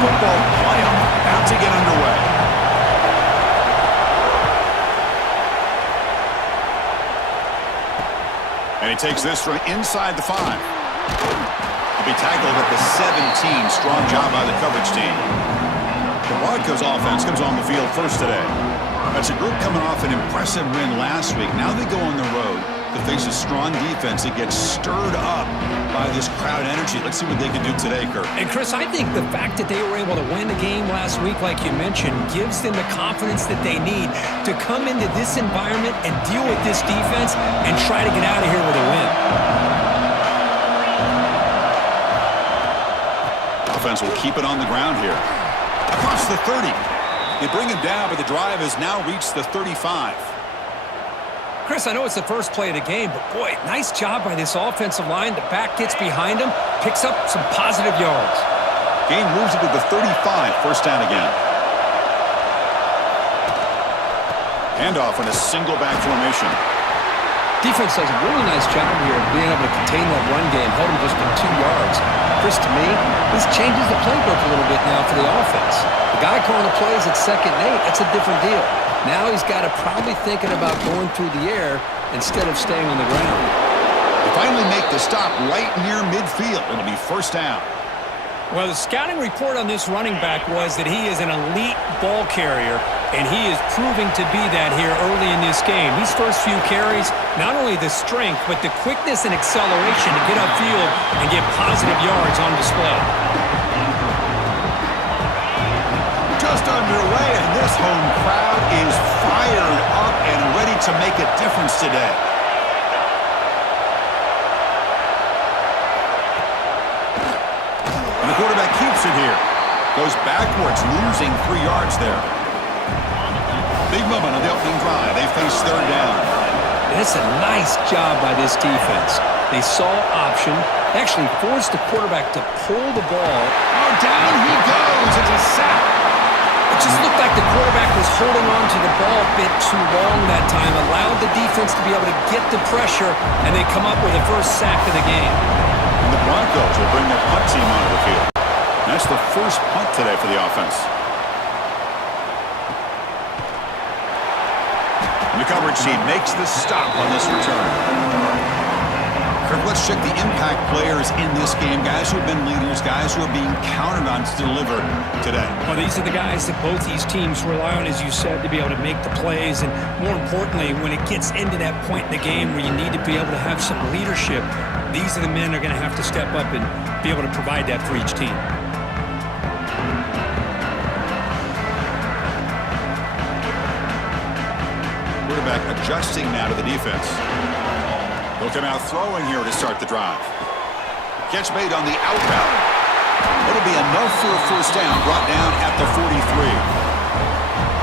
football playoff about to get underway. And he takes this from inside the 5. He'll be tackled at the 17. Strong job by the coverage team. The Broncos offense comes on the field first today. That's a group coming off an impressive win last week. Now they go on the road to face a strong defense that gets stirred up by this crowd energy. Let's see what they can do today, Kirk. And, Chris, I think the fact that they were able to win the game last week, like you mentioned, gives them the confidence that they need to come into this environment and deal with this defense and try to get out of here with a win. Offense will keep it on the ground here. Across the 30. They bring him down, but the drive has now reached the 35. Chris, I know it's the first play of the game, but, boy, nice job by this offensive line. The back gets behind him, picks up some positive yards. Game moves it to the 35, first down again. Handoff in a single back formation. Defense does a really nice job here of being able to contain that run game, held him just to 2 yards. Chris, to me, this changes the playbook a little bit now for the offense. The guy calling the plays at 2nd and 8, that's a different deal. Now he's got to probably thinking about going through the air instead of staying on the ground. They finally make the stop right near midfield. It'll be first down. Well, the scouting report on this running back was that he is an elite ball carrier, and he is proving to be that here early in this game. These first few carries, not only the strength, but the quickness and acceleration to get upfield and get positive yards on display. Just underway, and this home crowd is fired up and ready to make a difference today. And the quarterback keeps it here. Goes backwards, losing 3 yards there. Big moment on the opening drive. They face third down. And it's a nice job by this defense. They saw option, actually forced the quarterback to pull the ball. Oh, down he goes. It's a sack. It just looked like the quarterback was holding on to the ball a bit too long that time, allowed the defense to be able to get the pressure, and they come up with the first sack of the game. And the Broncos will bring their punt team onto the field. That's the first punt today for the offense. And the coverage team makes the stop on this return. Kirk, let's check the impact players in this game. Guys who have been leaders, guys who are being counted on to deliver today. Well, these are the guys that both these teams rely on, as you said, to be able to make the plays. And more importantly, when it gets into that point in the game where you need to be able to have some leadership, these are the men that are going to have to step up and be able to provide that for each team. Quarterback adjusting now to the defense. He'll come out throwing here to start the drive. Catch made on the out route. It'll be enough for a first down, brought down at the 43.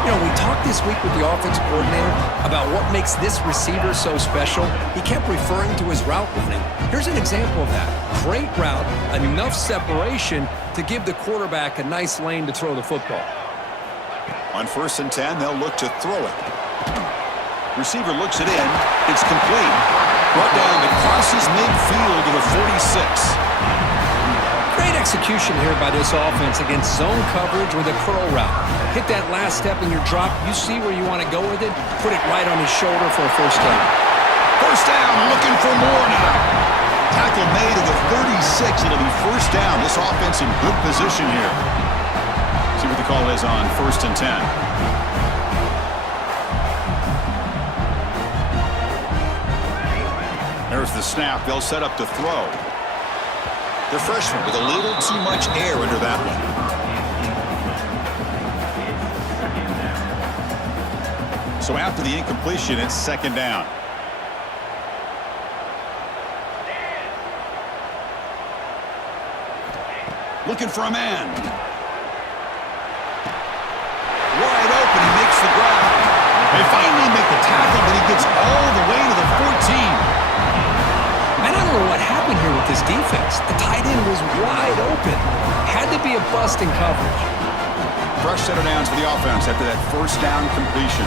You know, we talked this week with the offensive coordinator about what makes this receiver so special. He kept referring to his route running. Here's an example of that. Great route, enough separation to give the quarterback a nice lane to throw the football. On 1st and 10, they'll look to throw it. Receiver looks it in. It's complete. Brought down that crosses midfield to the 46. Great execution here by this offense against zone coverage with a curl route. Hit that last step in your drop. You see where you want to go with it. Put it right on his shoulder for a first down. First down, looking for more now. Tackle made at the 36. It'll be first down. This offense in good position here. See what the call is on 1st and 10. There's the snap. They'll set up to throw. The freshman with a little too much air under that one. So after the incompletion, it's 2nd down. Looking for a man. Wide open. He makes the grab. They finally make the tackle, but he gets all the way to the 14. I don't know what happened here with this defense. The tight end was wide open. Had to be a bust in coverage. Fresh set of downs for the offense after that first down completion.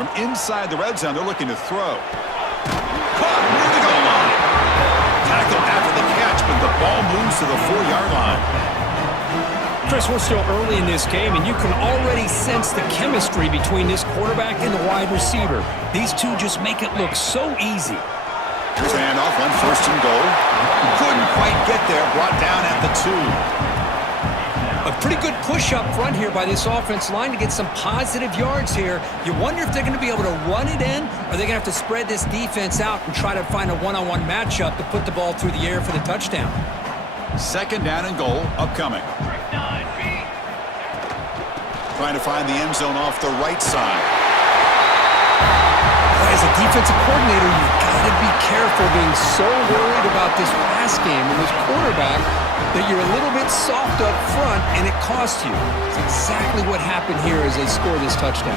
From inside the red zone, they're looking to throw. Caught near the goal line. Tackled after the catch, but the ball moves to the 4-yard line. Chris, we're still early in this game, and you can already sense the chemistry between this quarterback and the wide receiver. These two just make it look so easy. Here's the handoff on 1st and goal. Couldn't quite get there, brought down at the 2. A pretty good push up front here by this offense line to get some positive yards here. You wonder if they're going to be able to run it in, or they're going to have to spread this defense out and try to find a one-on-one matchup to put the ball through the air for the touchdown. 2nd down and goal upcoming. Trying to find the end zone off the right side. As a defensive coordinator, you've got to be careful being so worried about this pass game and this quarterback that you're a little bit soft up front and it costs you. It's exactly what happened here as they score this touchdown.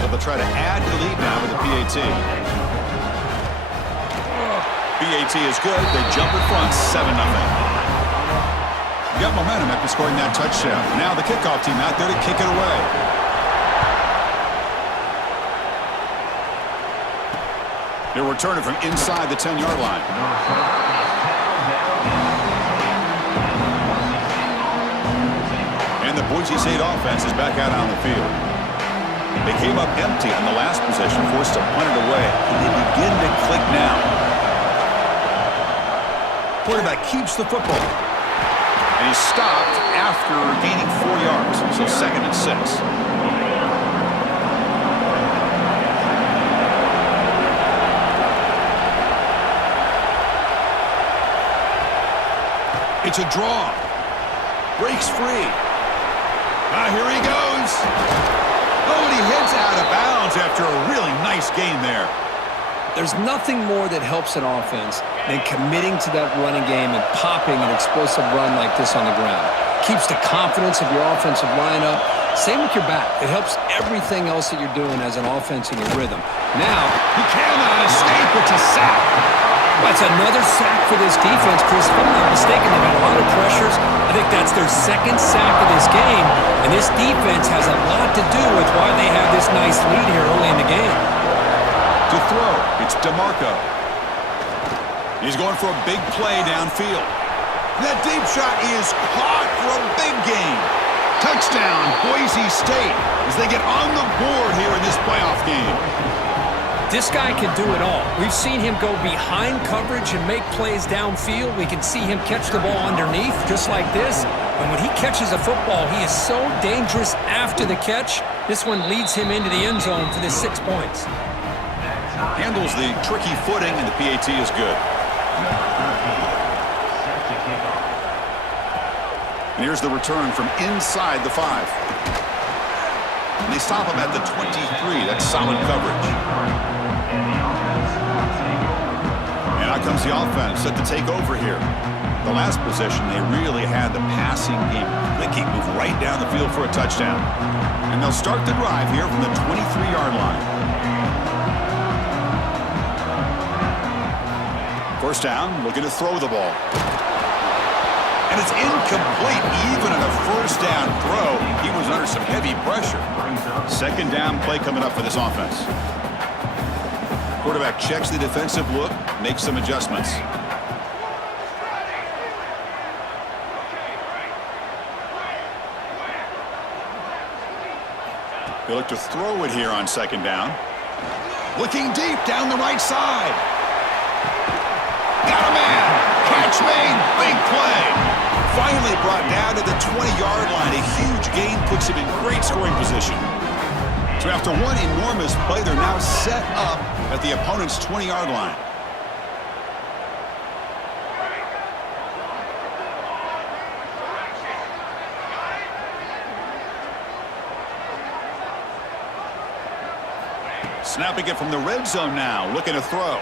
So they'll try to add to the lead now with the PAT. PAT is good. They jump in front, 7-0. Got momentum after scoring that touchdown. Now the kickoff team out there to kick it away. They're returning from inside the 10-yard line. And the Boise State offense is back out on the field. They came up empty on the last possession, forced to punt it away. And they begin to click now. Quarterback keeps the football. And he's stopped after gaining 4 yards. So 2nd and 6. It's a draw. Breaks free. Here he goes. Oh, and he heads out of bounds after a really nice gain there. There's nothing more that helps an offense than committing to that running game and popping an explosive run like this on the ground. Keeps the confidence of your offensive lineup. Same with your back. It helps everything else that you're doing as an offense in your rhythm. Now, he cannot escape. It's a sack. That's another sack for this defense, Chris. If I'm not mistaken, they've had a lot of pressures. I think that's their 2nd sack of this game, and this defense has a lot to do with why they have this nice lead here early in the game. To throw, it's DeMarco. He's going for a big play downfield. That deep shot is caught for a big gain. Touchdown, Boise State, as they get on the board here in this playoff game. This guy can do it all. We've seen him go behind coverage and make plays downfield. We can see him catch the ball underneath, just like this. And when he catches a football, he is so dangerous after the catch. This one leads him into the end zone for the 6 points. Handles the tricky footing, and the PAT is good. And here's the return from inside the 5. And they stop him at the 23. That's solid coverage. And out comes the offense set to take over here. The last possession, they really had the passing game clicking, move right down the field for a touchdown. And they'll start the drive here from the 23-yard line. 1st down, looking to throw the ball. And it's incomplete. Even on a 1st down throw, he was under some heavy pressure. 2nd down play coming up for this offense. Quarterback checks the defensive look, makes some adjustments. They look to throw it here on 2nd down. Looking deep down the right side. Got a man. Catch made. Big play. Finally brought down to the 20-yard line. A huge gain puts him in great scoring position. So after one enormous play, they're now set up at the opponent's 20-yard line. Snapping it from the red zone now, looking to throw.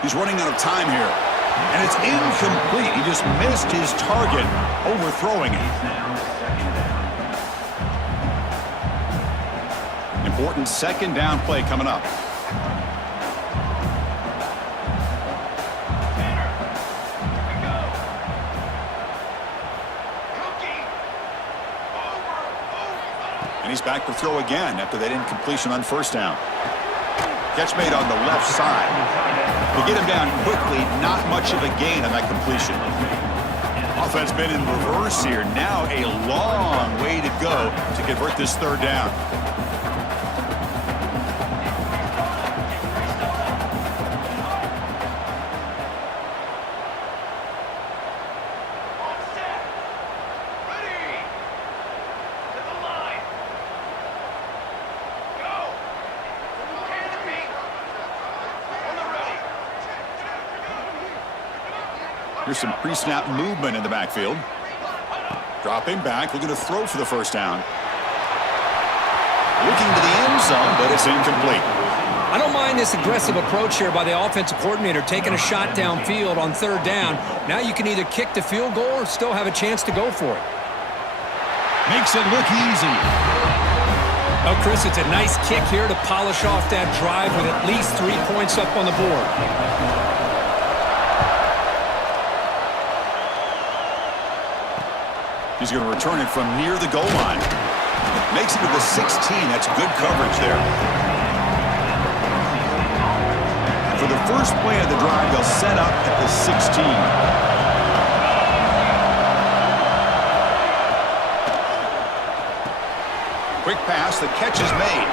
He's running out of time here. And it's incomplete. He just missed his target, overthrowing it. Important 2nd down play coming up. And he's back to throw again after that incompletion on first down. Catch made on the left side. To get him down quickly, not much of a gain on that completion. Offense been in reverse here. Now a long way to go to convert this third down. Here's some pre-snap movement in the backfield. Dropping back, looking to throw for the first down. Looking to the end zone, but it's incomplete. I don't mind this aggressive approach here by the offensive coordinator, taking a shot downfield on third down. Now you can either kick the field goal or still have a chance to go for it. Makes it look easy. Oh, Chris, it's a nice kick here to polish off that drive with at least 3 points up on the board. He's going to return it from near the goal line. Makes it to the 16. That's good coverage there. For the first play of the drive, they'll set up at the 16. Quick pass. The catch is made.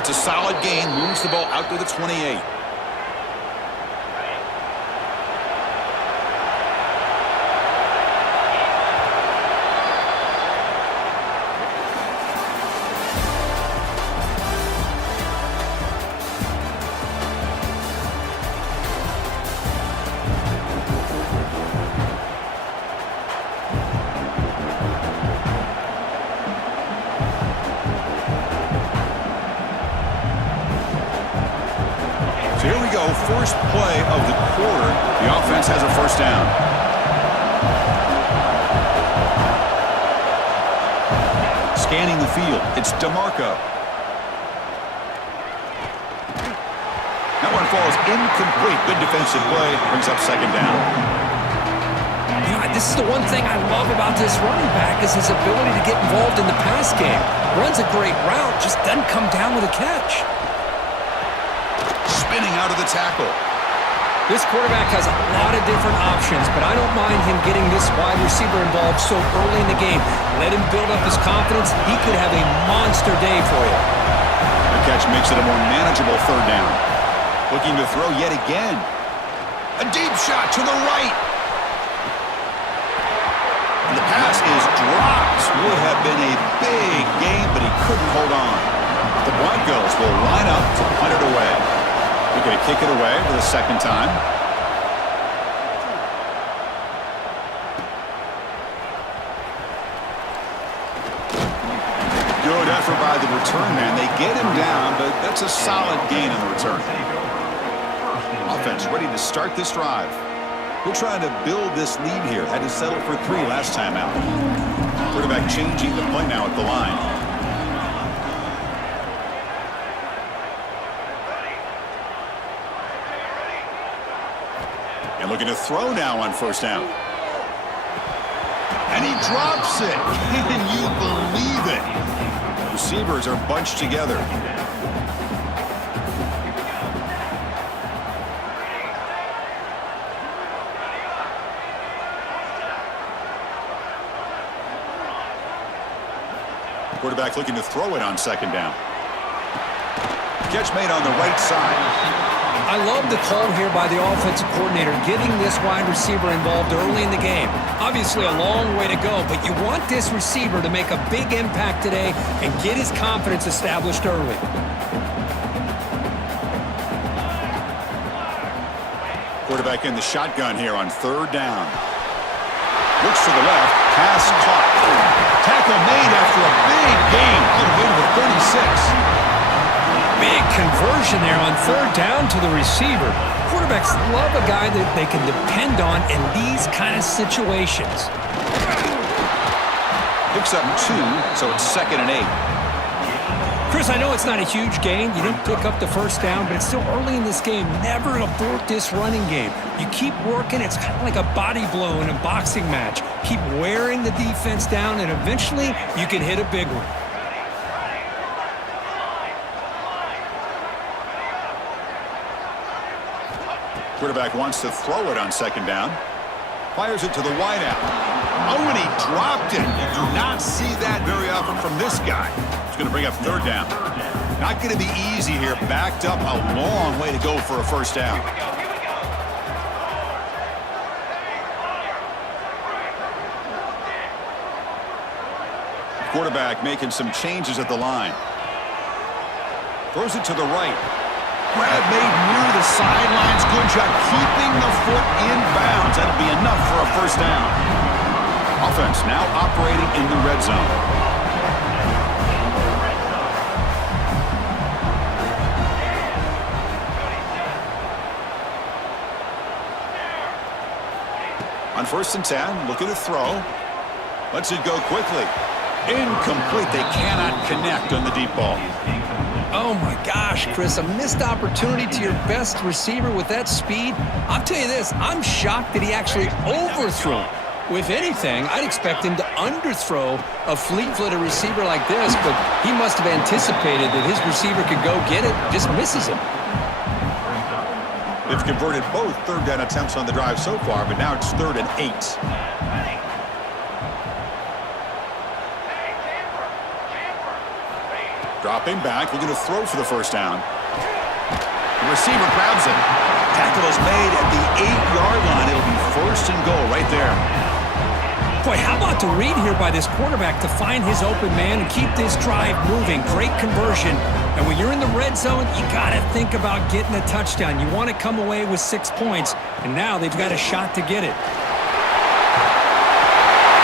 It's a solid gain. Moves the ball out to the 28. First play of the quarter. The offense has a first down. Scanning the field. It's DeMarco. That one falls incomplete. Good defensive play. Brings up second down. Yeah, this is the one thing I love about this running back is his ability to get involved in the pass game. Runs a great route, just doesn't come down with a catch. Spinning out of the tackle. This quarterback has a lot of different options, but I don't mind him getting this wide receiver involved so early in the game. Let him build up his confidence. He could have a monster day for you. The catch makes it a more manageable third down. Looking to throw yet again. A deep shot to the right. And the pass is dropped. Would have been a big game, but he couldn't hold on. The Broncos will line up to punt it away. They're going to kick it away for the second time. Good effort by the return man. They get him down, but that's a solid gain on the return. Offense ready to start this drive. We're trying to build this lead here. Had to settle for 3 last time out. Quarterback changing the play now at the line. And looking to throw now on first down. And he drops it. Can you believe it? Receivers are bunched together. Quarterback looking to throw it on second down. Catch made on the right side. I love the call here by the offensive coordinator, getting this wide receiver involved early in the game. Obviously a long way to go, but you want this receiver to make a big impact today and get his confidence established early. Quarterback in the shotgun here on third down. Looks to the left. Pass caught. Tackle made after a big gain all the way to the 36. Big conversion there on third down to the receiver. Quarterbacks love a guy that they can depend on in these kind of situations. Picks up 2, so it's 2nd and 8. Chris, I know it's not a huge gain. You didn't pick up the first down, but it's still early in this game. Never abort this running game. You keep working. It's kind of like a body blow in a boxing match. Keep wearing the defense down, and eventually you can hit a big one. Quarterback wants to throw it on second down. Fires it to the wideout. Oh, and he dropped it. You do not see that very often from this guy. It's going to bring up third down. Not going to be easy here. Backed up a long way to go for a first down. Quarterback making some changes at the line. Throws it to the right. Grab made near the sidelines. Good job keeping the foot in bounds. That'll be enough for a first down. Offense now operating in the red zone. On 1st and 10, looking to throw. Lets it go quickly. Incomplete. They cannot connect on the deep ball. Oh, my gosh, Chris, a missed opportunity to your best receiver with that speed. I'll tell you this, I'm shocked that he actually overthrew it. If anything, I'd expect him to underthrow a fleet-footed receiver like this, but he must have anticipated that his receiver could go get it, just misses him. They've converted both third down attempts on the drive so far, but now it's 3rd and 8. Dropping back, looking to throw for the first down. The receiver grabs it. Tackle is made at the 8-yard line. It'll be 1st and goal right there. Boy, how about the read here by this quarterback to find his open man and keep this drive moving. Great conversion. And when you're in the red zone, you got to think about getting a touchdown. You want to come away with 6 points, and now they've got a shot to get it.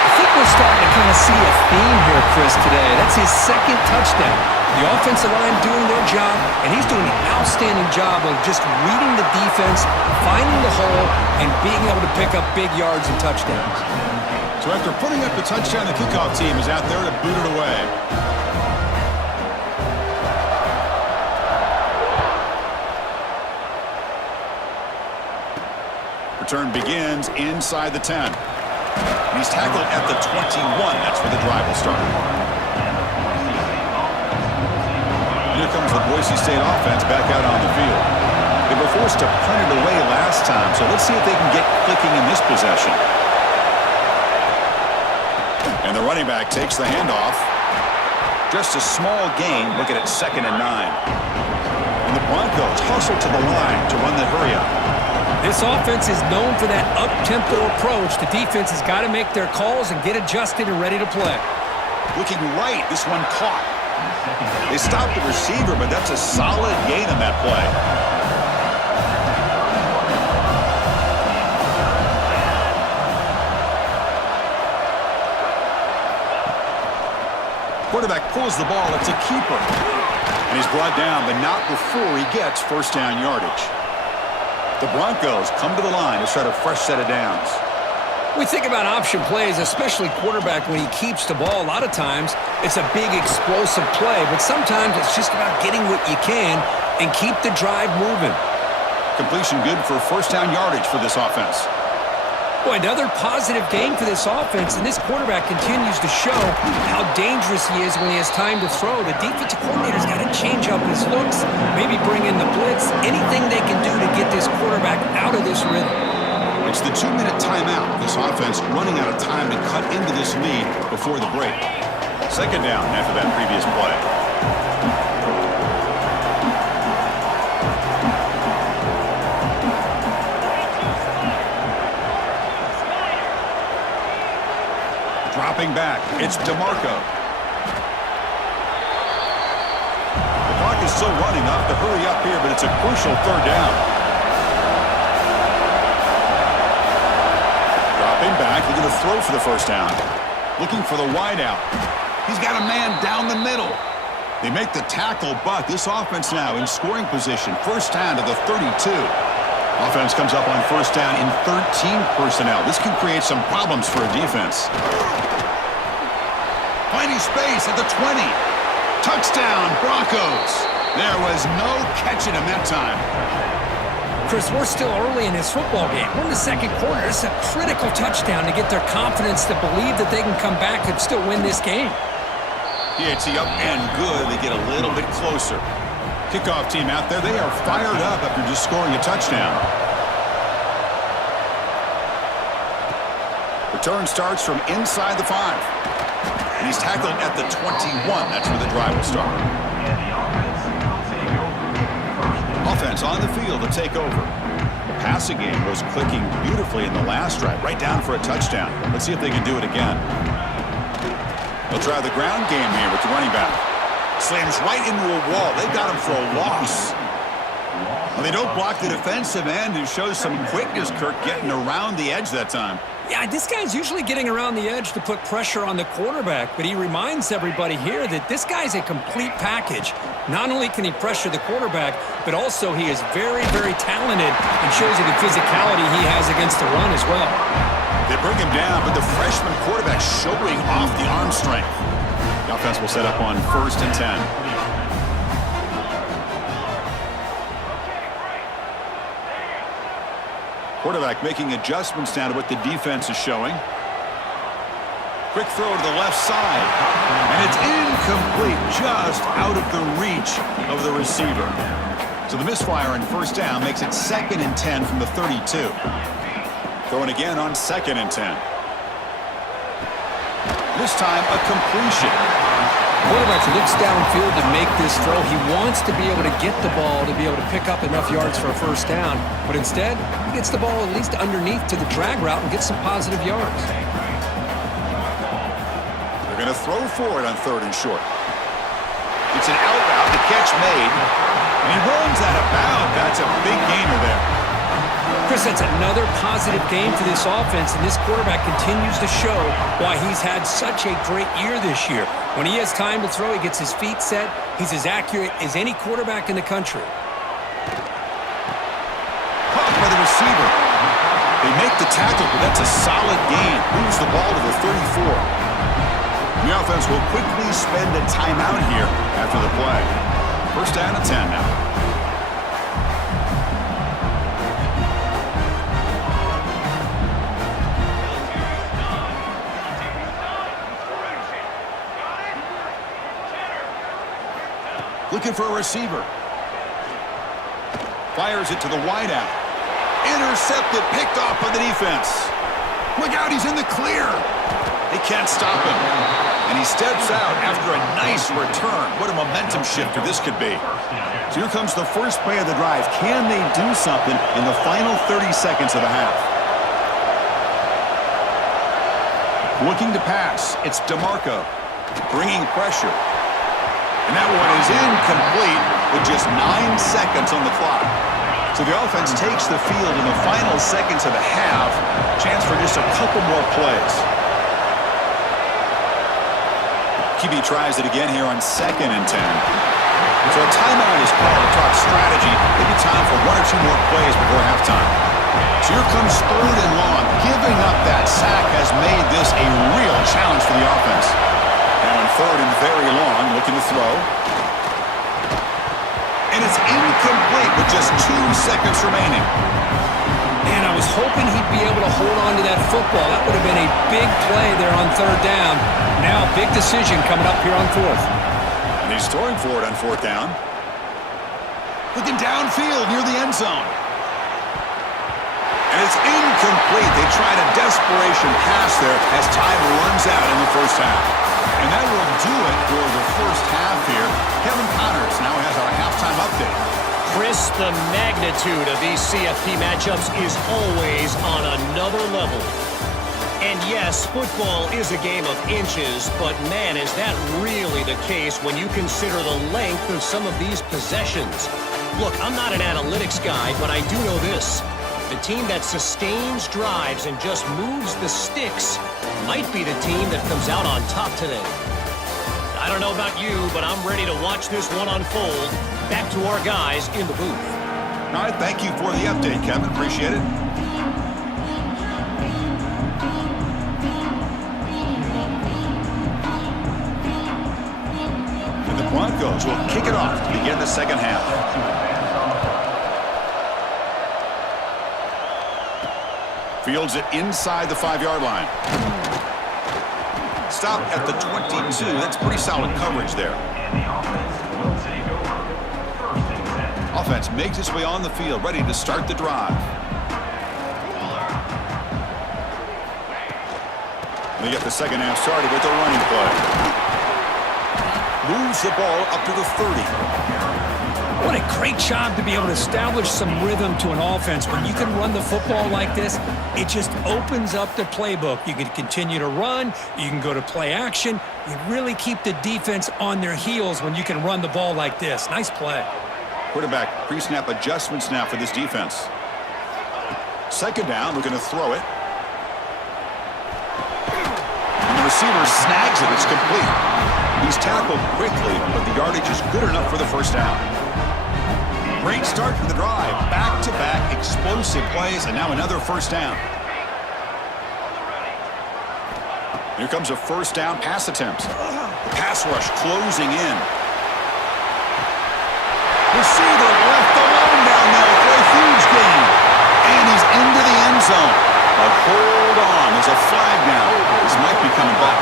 I think we're starting to kind of see a theme here, Chris, today. That's his 2nd touchdown. The offensive line doing their job, and he's doing an outstanding job of just reading the defense, finding the hole, and being able to pick up big yards and touchdowns. So after putting up the touchdown, the kickoff team is out there to boot it away. Return begins inside the 10. He's tackled at the 21. That's where the drive will start. Here comes the Boise State offense back out on the field. They were forced to punt it away last time, so let's see if they can get clicking in this possession. And the running back takes the handoff. Just a small gain, looking at 2nd and 9. And the Broncos hustle to the line to run the hurry-up. This offense is known for that up-tempo approach. The defense has got to make their calls and get adjusted and ready to play. Looking right, this one caught. They stopped the receiver, but that's a solid gain on that play. Quarterback pulls the ball. It's a keeper. And he's brought down, but not before he gets first down yardage. The Broncos come to the line to start a fresh set of downs. We think about option plays, especially quarterback when he keeps the ball. A lot of times, it's a big explosive play, but sometimes it's just about getting what you can and keep the drive moving. Completion good for first down yardage for this offense. Boy, another positive game for this offense, and this quarterback continues to show how dangerous he is when he has time to throw. The defensive coordinator's got to change up his looks, maybe bring in the blitz, anything they can do to get this quarterback out of this rhythm. It's the 2-minute timeout. This offense running out of time to cut into this lead before the break. 2nd down after that previous play. Dropping back, it's DeMarco. The clock is still running up to hurry up here, but it's a crucial 3rd down. Dropping back, looking to throw for the first down. Looking for the wideout. He's got a man down the middle. They make the tackle, but this offense now in scoring position. First down to the 32. Offense comes up on first down in 13 personnel. This can create some problems for a defense. Finding space at the 20. Touchdown, Broncos. There was no catching him that time. Chris, we're still early in this football game. We're in the 2nd quarter. It's a critical touchdown to get their confidence to believe that they can come back and still win this game. Yeah, it's up and good. They get a little bit closer. Kickoff team out there, they are fired up after just scoring a touchdown. Return starts from inside the 5. And he's tackled at the 21. That's where the drive will start. Offense on the field to take over. The passing game was clicking beautifully in the last drive, right down for a touchdown. Let's see if they can do it again. They'll try the ground game here with the running back. Slams right into a wall. They got him for a loss. Well, they don't block the defensive end, who shows some quickness, Kirk, getting around the edge that time. Yeah, this guy's usually getting around the edge to put pressure on the quarterback, but he reminds everybody here that this guy's a complete package. Not only can he pressure the quarterback, but also he is very, very talented and shows you the physicality he has against the run as well. They bring him down, but the freshman quarterback showing off the arm strength. The offense will set up on 1st and 10. Quarterback making adjustments now to what the defense is showing. Quick throw to the left side. And it's incomplete, just out of the reach of the receiver. So the misfire on 1st down makes it 2nd and 10 from the 32. Throwing again on 2nd and 10. This time a completion. Quarterback looks downfield to make this throw. He wants to be able to get the ball to be able to pick up enough yards for a 1st down. But instead, he gets the ball at least underneath to the drag route and gets some positive yards. They're going to throw for it on 3rd and short. It's an out route. The catch made. And he runs out of bounds. That's a big gainer there. Chris, that's another positive game for this offense, and this quarterback continues to show why he's had such a great year this year. When he has time to throw, he gets his feet set. He's as accurate as any quarterback in the country. Caught by the receiver. They make the tackle, but that's a solid gain. Moves the ball to the 34. The offense will quickly spend a timeout here after the play. 1st down and 10 now. Looking for a receiver. Fires it to the wideout. Intercepted, picked off by the defense. Look out, he's in the clear. They can't stop him. And he steps out after a nice return. What a momentum shifter this could be. So here comes the first play of the drive. Can they do something in the final 30 seconds of the half? Looking to pass. It's DeMarco. Bringing pressure. And that one is incomplete with just 9 seconds on the clock. So the offense takes the field in the final seconds of the half. Chance for just a couple more plays. QB tries it again here on 2nd and 10. So a timeout is called to talk strategy. Maybe time for 1 or 2 more plays before halftime. So here comes 3rd and long. Giving up that sack has made this a real challenge for the offense. Now in 3rd and very long, looking to throw. And it's incomplete with just 2 seconds remaining. Man, I was hoping he'd be able to hold on to that football. That would have been a big play there on 3rd down. Now, big decision coming up here on 4th. And he's throwing for it on 4th down. Looking downfield near the end zone. And it's incomplete. They tried a desperation pass there as time runs out in the 1st half. And that will do it for the 1st half here. Kevin Connors now has our halftime update. Chris, the magnitude of these CFP matchups is always on another level. And yes, football is a game of inches, but man, is that really the case when you consider the length of some of these possessions. Look, I'm not an analytics guy, but I do know this. The team that sustains drives and just moves the sticks might be the team that comes out on top today. I don't know about you, but I'm ready to watch this one unfold. Back to our guys in the booth. All right, thank you for the update, Kevin. Appreciate it. And the Broncos will kick it off to begin the 2nd half. Fields it inside the 5-yard line. Stop at the 22. That's pretty solid coverage there. Offense makes its way on the field, ready to start the drive. They get the second half started with a running play. Moves the ball up to the 30. What a great job to be able to establish some rhythm to an offense. When you can run the football like this, it just opens up the playbook. You can continue to run. You can go to play action. You really keep the defense on their heels when you can run the ball like this. Nice play. Quarterback pre-snap adjustments now for this defense. Second down, looking to throw it. And the receiver snags it. It's complete. He's tackled quickly, but the yardage is good enough for the first down. Great start to the drive. Back-to-back explosive plays, and now another first down. Here comes a first down pass attempt. The pass rush closing in. Receiver left alone down there for a huge gain. And he's into the end zone. But hold on. There's a flag now. This might be coming back.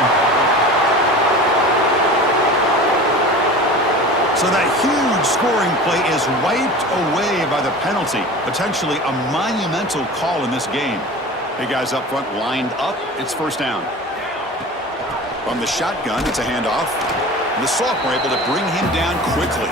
So that huge scoring play is wiped away by the penalty. Potentially a monumental call in this game. Hey, guys up front lined up. It's first down. From the shotgun, it's a handoff. And the sophomore able to bring him down quickly.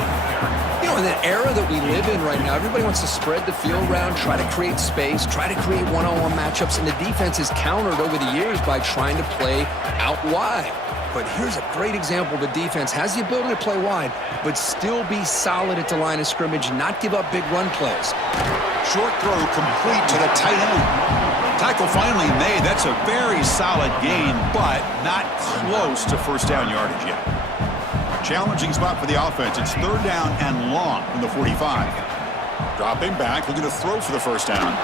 You know, in the era that we live in right now, everybody wants to spread the field around, try to create space, try to create one-on-one matchups, and the defense is countered over the years by trying to play out wide. But here's a great example. The defense has the ability to play wide, but still be solid at the line of scrimmage and not give up big run plays. Short throw complete to the tight end. Tackle finally made. That's a very solid gain, but not close to first down yardage yet. Challenging spot for the offense. It's third down and long from the 45. Dropping back, looking to throw for the first down.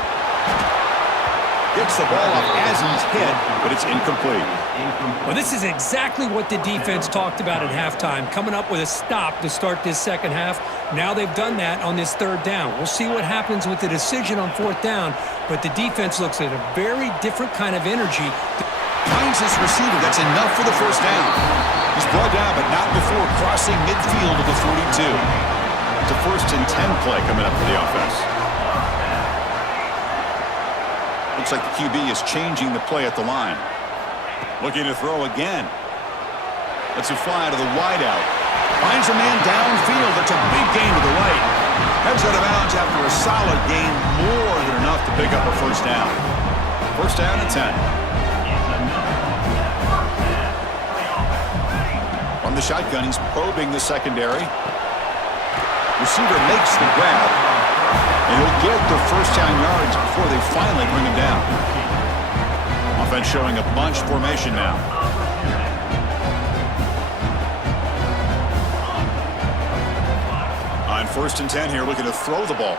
Gets the ball up as he's hit, but it's incomplete. Well, this is exactly what the defense talked about at halftime, coming up with a stop to start this second half. Now they've done that on this third down. We'll see what happens with the decision on fourth down, but the defense looks at a very different kind of energy. Finds his receiver. That's enough for the first down. He's brought down, but not before crossing midfield of the 42. It's a 1st and 10 play coming up for the offense. Looks like the QB is changing the play at the line. Looking to throw again. Let's it fly to the wideout. Finds a man downfield. That's a big gain to the right. Heads out of bounds after a solid gain, more than enough to pick up a first down. First down and 10. From the shotgun, he's probing the secondary. Receiver makes the grab. And he'll get the first down yards before they finally bring him down. Offense showing a bunch formation now. On 1st and 10 here, looking to throw the ball.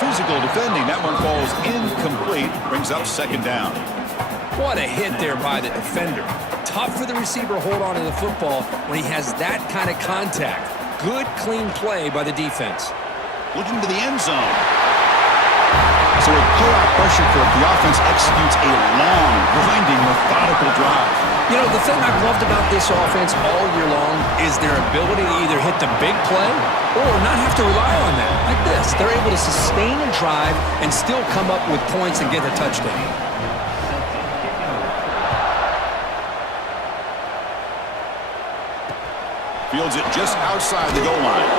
Physical defending. That one falls incomplete. Brings up second down. What a hit there by the defender. Tough for the receiver to hold on to the football when he has that kind of contact. Good, clean play by the defense. Looking to the end zone. So with pull-out pressure curve, the offense executes a long, grinding, methodical drive. You know, the thing I've loved about this offense all year long is their ability to either hit the big play or not have to rely on that. Like this, they're able to sustain a drive and still come up with points and get a touchdown. Fields it just outside the goal line.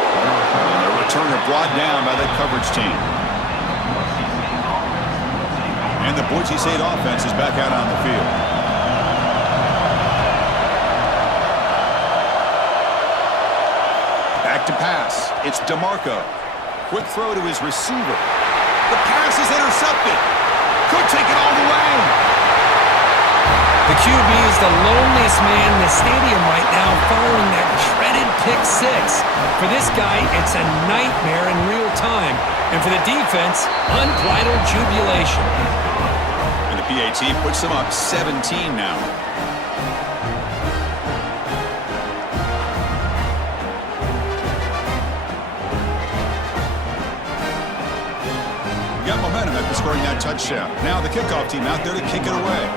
And a returner brought down by that coverage team. And the Boise State offense is back out on the field. Back to pass. It's DeMarco. Quick throw to his receiver. The pass is intercepted. Could take it all the way. The QB is the loneliest man in the stadium right now following that dreaded pick six. For this guy, it's a nightmare in real time. And for the defense, unbridled jubilation. And the PAT puts them up 17 now. Got momentum after scoring that touchdown. Now the kickoff team out there to kick it away.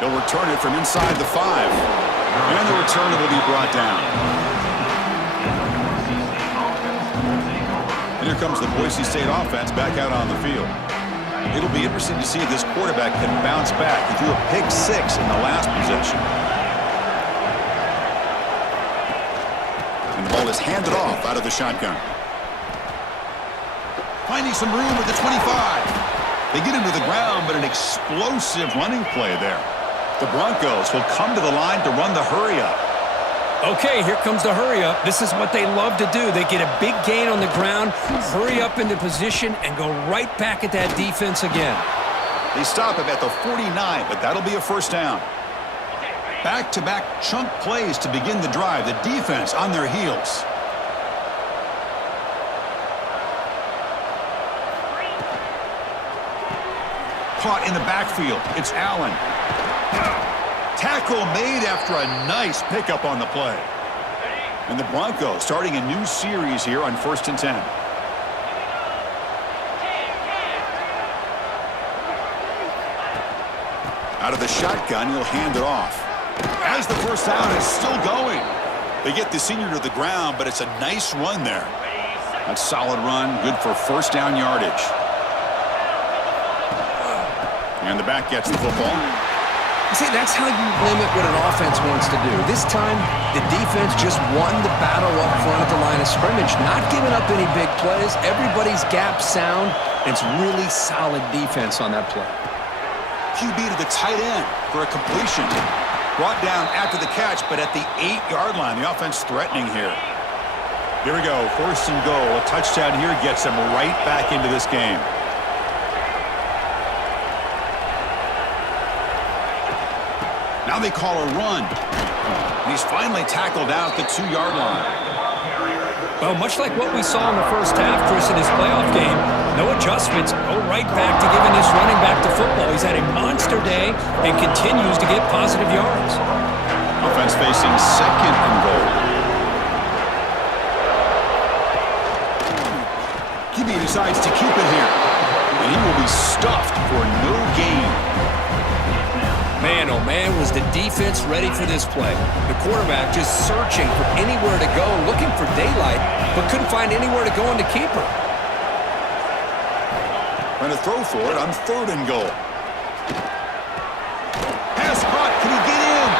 They'll return it from inside the 5. And the returner will be brought down. Here comes the Boise State offense back out on the field. It'll be interesting to see if this quarterback can bounce back. He threw a pick 6 in the last possession. And the ball is handed off out of the shotgun. Finding some room at the 25. They get him to the ground, but an explosive running play there. The Broncos will come to the line to run the hurry-up. Okay, here comes the hurry-up. This is what they love to do. They get a big gain on the ground, hurry up into position, and go right back at that defense again. They stop him at the 49, but that'll be a first down. Back-to-back chunk plays to begin the drive. The defense on their heels. Caught in the backfield. It's Allen. Tackle made after a nice pickup on the play. And the Broncos starting a new series here on 1st and 10. Out of the shotgun, he'll hand it off. As the first down is still going. They get the senior to the ground, but it's a nice run there. That's a solid run, good for first down yardage. And the back gets the football. See, that's how you limit what an offense wants to do. This time, the defense just won the battle up front at the line of scrimmage, not giving up any big plays. Everybody's gap sound. It's really solid defense on that play. QB to the tight end for a completion. Brought down after the catch, but at the 8-yard line. The offense threatening here. Here we go, 1st and goal. A touchdown here gets them right back into this game. Now they call a run. He's finally tackled out at the 2-yard line. Well, much like what we saw in the first half, Chris, in his playoff game, no adjustments, go right back to giving this running back to football. He's had a monster day and continues to get positive yards. Offense facing 2nd and goal. QB decides to keep it here. And he will be stuffed for no gain. Man, oh man, was the defense ready for this play. The quarterback just searching for anywhere to go, looking for daylight, but couldn't find anywhere to go in the keeper. Trying to throw for it on 3rd and goal. Pass caught. Can he get in?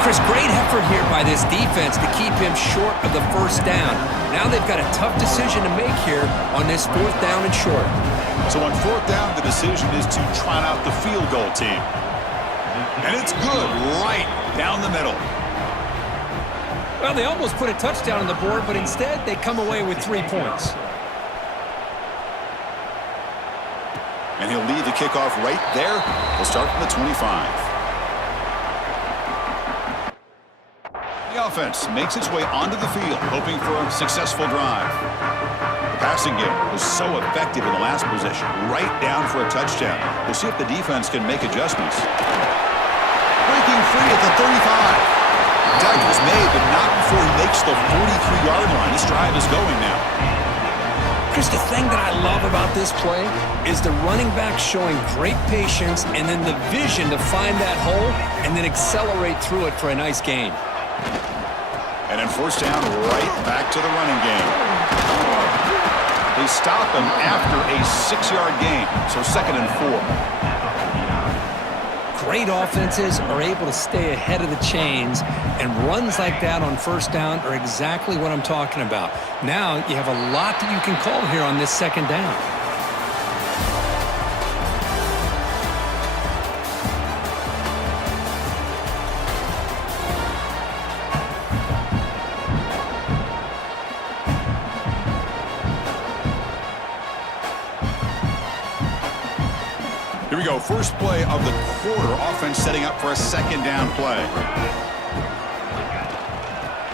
Chris, great effort here by this defense to keep him short of the first down. Now they've got a tough decision to make here on this 4th down and short. So on 4th down, the decision is to trot out the field goal team. And it's good right down the middle. Well, they almost put a touchdown on the board, but instead they come away with 3 points. And he'll lead the kickoff right there. He'll start from the 25. The offense makes its way onto the field, hoping for a successful drive. The passing game was so effective in the last possession, right down for a touchdown. We'll see if the defense can make adjustments. Breaking free at the 35. The tackle was made, but not before he makes the 43-yard line. This drive is going now. Chris, the thing that I love about this play is the running back showing great patience and then the vision to find that hole and then accelerate through it for a nice gain. And then 1st down, right back to the running game. They stop him after a 6-yard gain, so 2nd and 4. Great offenses are able to stay ahead of the chains, and runs like that on 1st down are exactly what I'm talking about. Now you have a lot that you can call here on this 2nd down. Here we go, first play of the quarter. Offense setting up for a 2nd down play.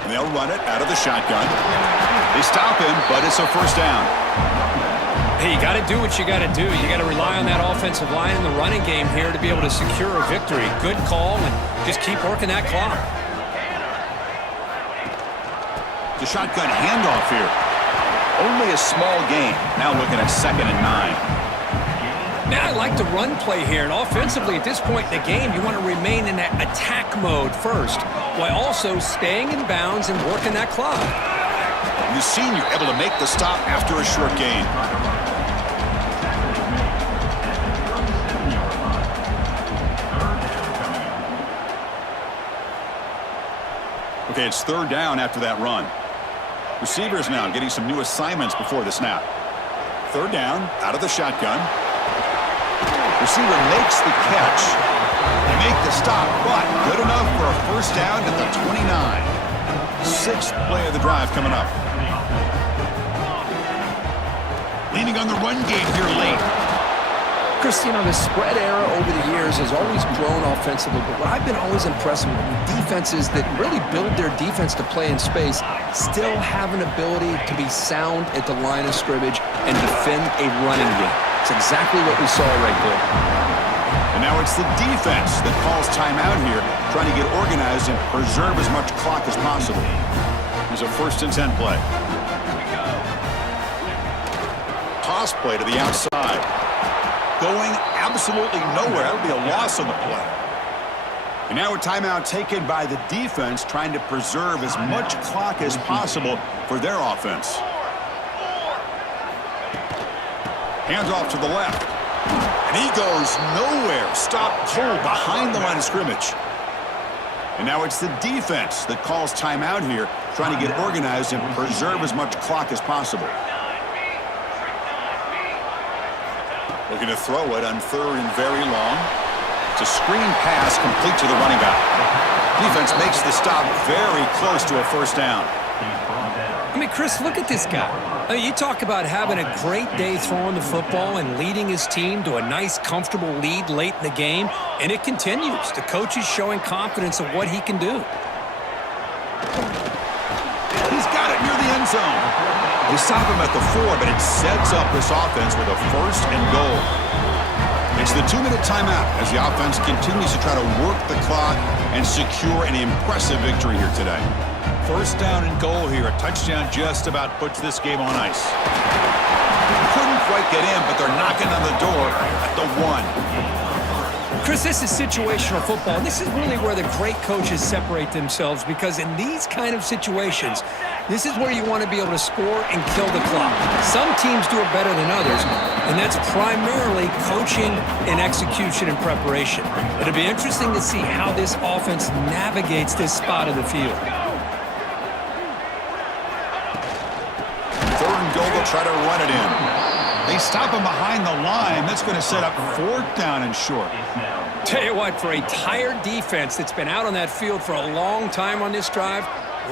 And they'll run it out of the shotgun. They stop him, but it's a 1st down. Hey, you got to do what you got to do. You got to rely on that offensive line in the running game here to be able to secure a victory. Good call, and just keep working that clock. The shotgun handoff here. Only a small gain. Now looking at 2nd and 9. Now I like the run play here, and offensively at this point in the game, you want to remain in that attack mode first, while also staying in bounds and working that clock. The senior able to make the stop after a short gain. Okay, it's third down after that run. Receivers now getting some new assignments before the snap. Third down, out of the shotgun. Receiver makes the catch. They make the stop, but good enough for a first down at the 29. Sixth play of the drive coming up. Leaning on the run game here late. Chris, the spread era over the years has always grown offensively, but what I've been always impressed with defenses that really build their defense to play in space still have an ability to be sound at the line of scrimmage and defend a running game. It's exactly what we saw right there. And now it's the defense that calls timeout here, trying to get organized and preserve as much clock as possible. Here's a 1st and 10 play. Toss play to the outside. Going absolutely nowhere. That'll be a loss on the play. And now a timeout taken by the defense, trying to preserve as much clock as possible for their offense. Hands off to the left. And he goes nowhere. Stopped cold behind the line of scrimmage. And now it's the defense that calls timeout here, trying to get organized and preserve as much clock as possible. Looking to throw it on 3rd and very long. It's a screen pass complete to the running back. Defense makes the stop very close to a first down. I mean, Chris, look at this guy. I mean, you talk about having a great day throwing the football and leading his team to a nice, comfortable lead late in the game, and it continues. The coach is showing confidence of what he can do. He's got it near the end zone. They stop him at the 4, but it sets up this offense with a 1st and goal. It's the 2-minute timeout as the offense continues to try to work the clock and secure an impressive victory here today. 1st down and goal here. A touchdown just about puts this game on ice. Couldn't quite get in, but they're knocking on the door at the 1. Chris, this is situational football. This is really where the great coaches separate themselves, because in these kind of situations, this is where you want to be able to score and kill the clock. Some teams do it better than others, and that's primarily coaching and execution and preparation. It'll be interesting to see how this offense navigates this spot of the field. 3rd and goal, they'll try to run it in. They stop him behind the line. That's going to set up 4th down and short. Tell you what, for a tired defense that's been out on that field for a long time on this drive,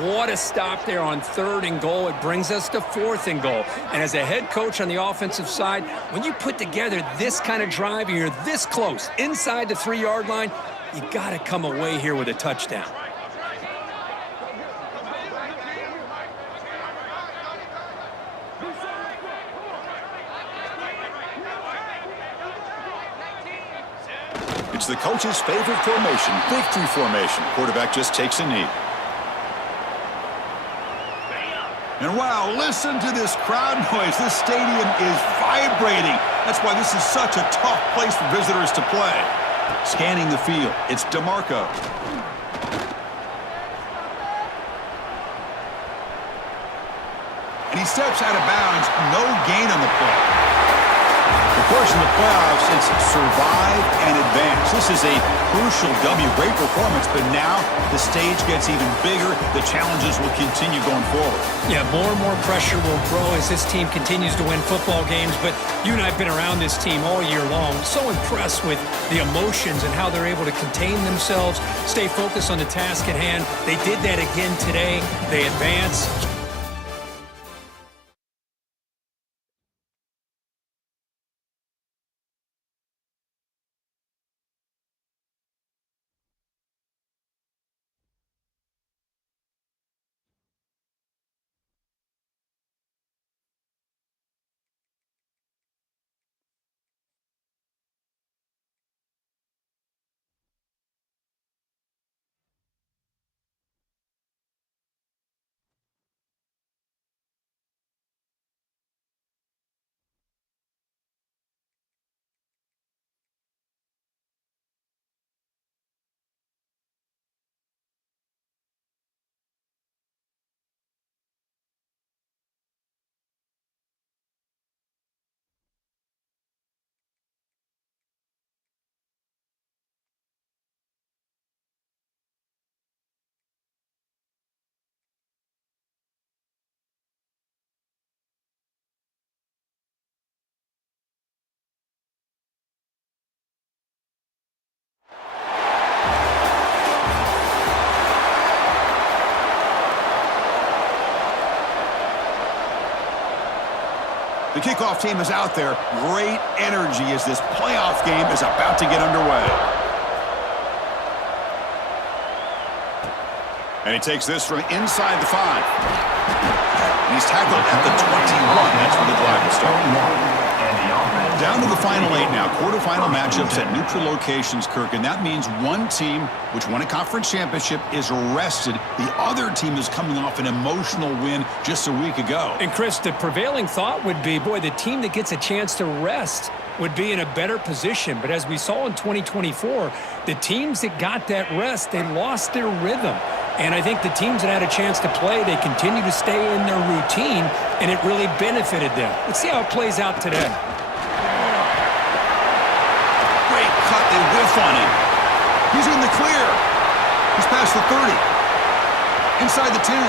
what a stop there on 3rd and goal. It brings us to 4th and goal. And as a head coach on the offensive side, when you put together this kind of drive and you're this close inside the 3-yard line, you got to come away here with a touchdown. It's the coach's favorite formation, victory formation. Quarterback just takes a knee. And wow, listen to this crowd noise. This stadium is vibrating. That's why this is such a tough place for visitors to play. Scanning the field, it's DeMarco. And he steps out of bounds, no gain on the play. Of course, in the playoffs, it's survive and advance. This is a crucial W. Great performance, but now the stage gets even bigger. The challenges will continue going forward. Yeah, more and more pressure will grow as this team continues to win football games, but you and I have been around this team all year long. So impressed with the emotions and how they're able to contain themselves, stay focused on the task at hand. They did that again today. They advance. The kickoff team is out there. Great energy as this playoff game is about to get underway. And he takes this from inside the 5. And he's tackled at the 21. That's where the drive will start. Down to the final 8 now. Quarterfinal matchups at neutral locations, Kirk. And that means one team, which won a conference championship, is rested. The other team is coming off an emotional win just a week ago. And, Chris, the prevailing thought would be, boy, the team that gets a chance to rest would be in a better position. But as we saw in 2024, the teams that got that rest, they lost their rhythm. And I think the teams that had a chance to play, they continue to stay in their routine, and it really benefited them. Let's see how it plays out today. Great cut. They whiff on him. He's in the clear. He's past the 30. Inside the 10.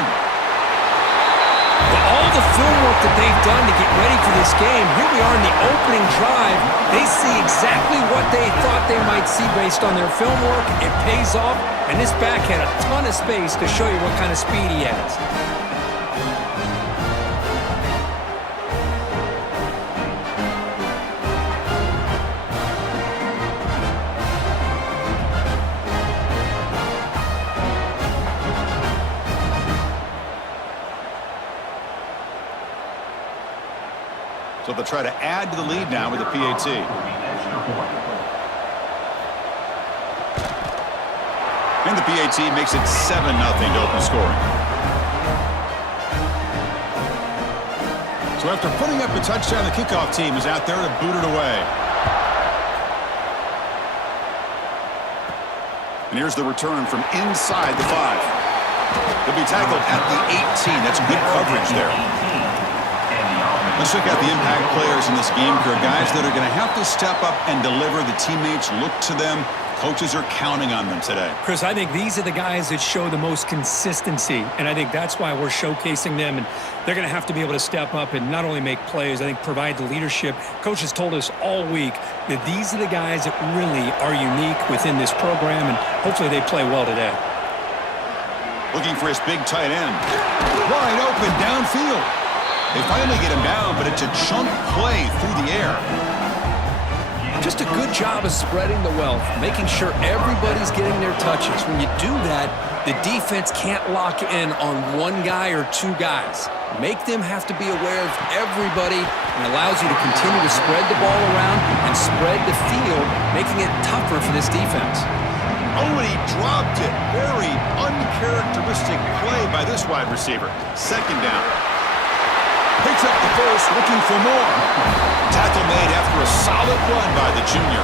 But all the film work that they've done to get ready for this game, here we are in the opening drive. They see exactly what they thought they might see based on their film work. It pays off, and this back had a ton of space to show you what kind of speed he has. So they'll try to add to the lead now with the PAT. And the PAT makes it 7-0 to open scoring. So after putting up a touchdown, the kickoff team is out there to boot it away. And here's the return from inside the 5. He'll be tackled at the 18. That's good coverage there. Let's check out the impact players in this game, Kirk. Guys that are going to have to step up and deliver. The teammates look to them. Coaches are counting on them today. Chris, I think these are the guys that show the most consistency, and I think that's why we're showcasing them, and they're going to have to be able to step up and not only make plays, I think provide the leadership. Coaches told us all week that these are the guys that really are unique within this program, and hopefully they play well today. Looking for his big tight end. Wide open downfield. They finally get him down, but it's a chunk play through the air. Just a good job of spreading the wealth, making sure everybody's getting their touches. When you do that, the defense can't lock in on one guy or two guys. Make them have to be aware of everybody, and allows you to continue to spread the ball around and spread the field, making it tougher for this defense. Oh, and he dropped it. Very uncharacteristic play by this wide receiver. Second down. Picks up the first, looking for more. Tackle made after a solid run by the junior.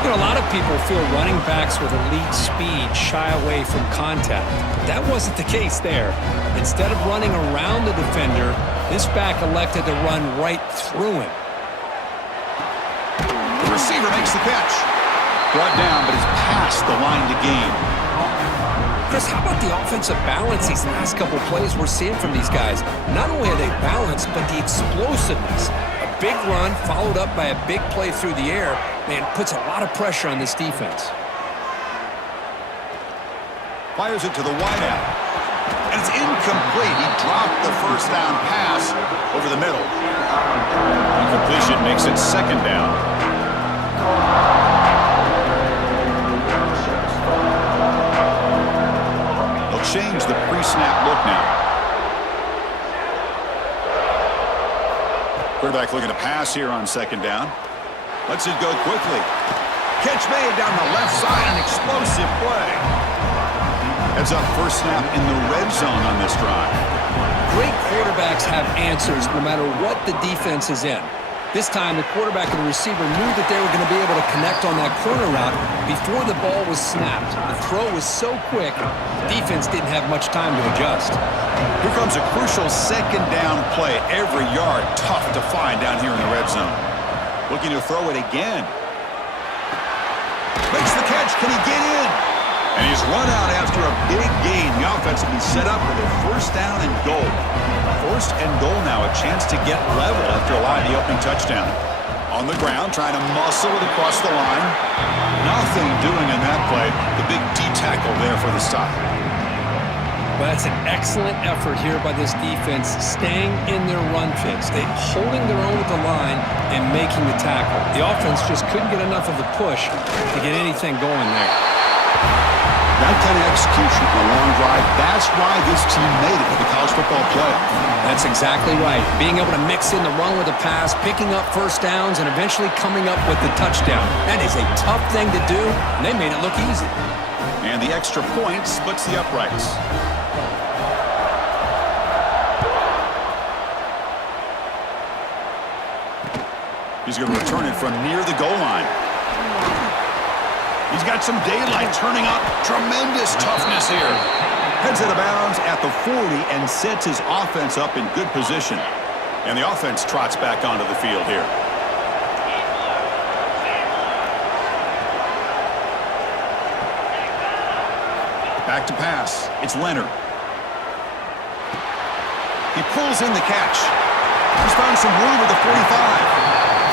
You know, a lot of people feel running backs with elite speed shy away from contact. That wasn't the case there. Instead of running around the defender, this back elected to run right through him. The receiver makes the catch. Brought down, but he's past the line to gain. Chris, how about the offensive balance these last couple plays we're seeing from these guys? Not only are they balanced, but the explosiveness. A big run followed up by a big play through the air, man, puts a lot of pressure on this defense. Fires it to the wideout. And it's incomplete. He dropped the first down pass over the middle. Incompletion makes it second down. Change the pre-snap look now. Quarterback looking to pass here on second down. Lets it go quickly. Catch made down the left side, an explosive play. Heads up first snap in the red zone on this drive. Great quarterbacks have answers no matter what the defense is in. This time, the quarterback and the receiver knew that they were going to be able to connect on that corner route before the ball was snapped. The throw was so quick, the defense didn't have much time to adjust. Here comes a crucial second down play. Every yard tough to find down here in the red zone. Looking to throw it again. Makes the catch. Can he get in? And he's run out after a big gain. The offense will be set up with a first down and goal. First and goal now, a chance to get level after allowing the opening touchdown. On the ground, trying to muscle it across the line. Nothing doing in that play. The big D tackle there for the stop. Well, that's an excellent effort here by this defense, staying in their run fix. They're holding their own at the line and making the tackle. The offense just couldn't get enough of a push to get anything going there. That kind of execution on a long drive, that's why this team made it to the college football playoff. That's exactly right. Being able to mix in the run with the pass, picking up first downs, and eventually coming up with the touchdown. That is a tough thing to do, and they made it look easy. And the extra point splits the uprights. He's going to return it from near the goal line. He's got some daylight turning up. Tremendous toughness here. Heads out of bounds at the 40 and sets his offense up in good position. And the offense trots back onto the field here. Back to pass. It's Leonard. He pulls in the catch. He's found some room at the 45.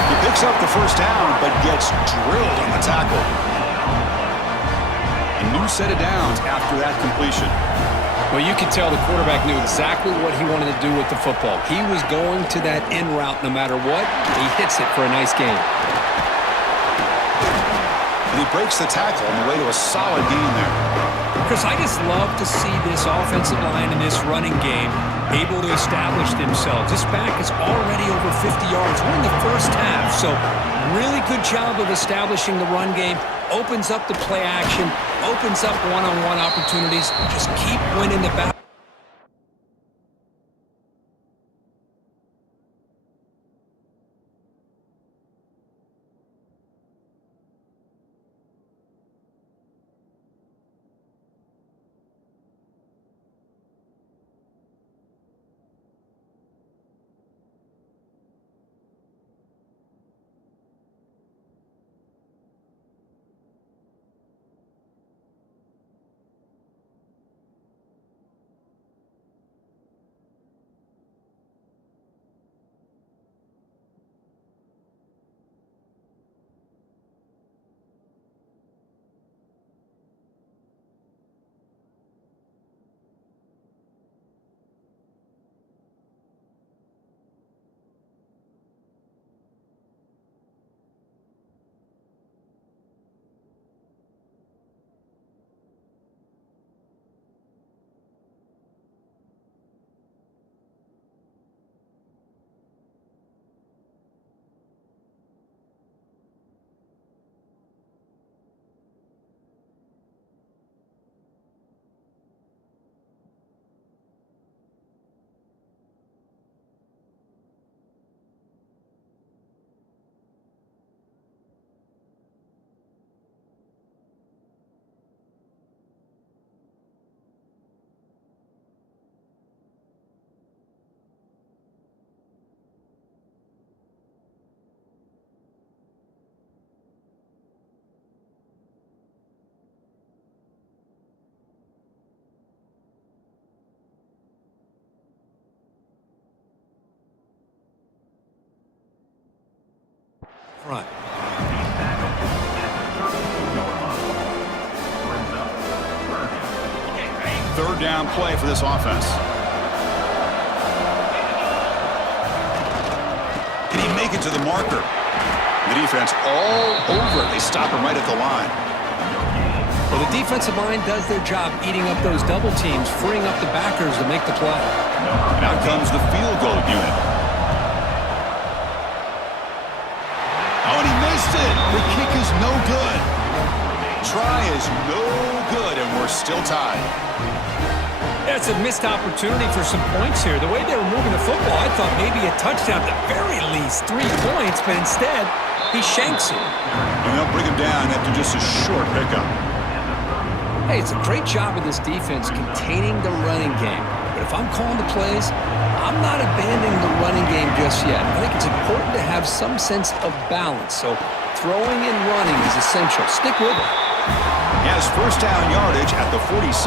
He picks up the first down, but gets drilled on the tackle. A new set of downs after that completion. Well, you could tell the quarterback knew exactly what he wanted to do with the football. He was going to that in route no matter what. He hits it for a nice gain. And he breaks the tackle on the way to a solid gain there. Chris, I just love to see this offensive line and this running game able to establish themselves. This back is already over 50 yards. We're in the first half, so really good job of establishing the run game. Opens up the play action, opens up one-on-one opportunities. Just keep winning the battle. Front. Third down play for this offense. Can he make it to the marker? The defense all over it. They stop him right at the line. Well, the defensive line does their job eating up those double teams, freeing up the backers to make the play. And out comes the field goal unit. Oh, and he missed it. The kick is no good. Try is no good, and we're still tied. That's a missed opportunity for some points here. The way they were moving the football, I thought maybe a touchdown, at the very least 3 points, but instead, he shanks it. And they'll bring him down after just a short pickup. Hey, it's a great job of this defense containing the running game. But if I'm calling the plays, I'm not abandoning the running game just yet. I think it's important to have some sense of balance. So throwing and running is essential. Stick with it. He has first down yardage at the 46.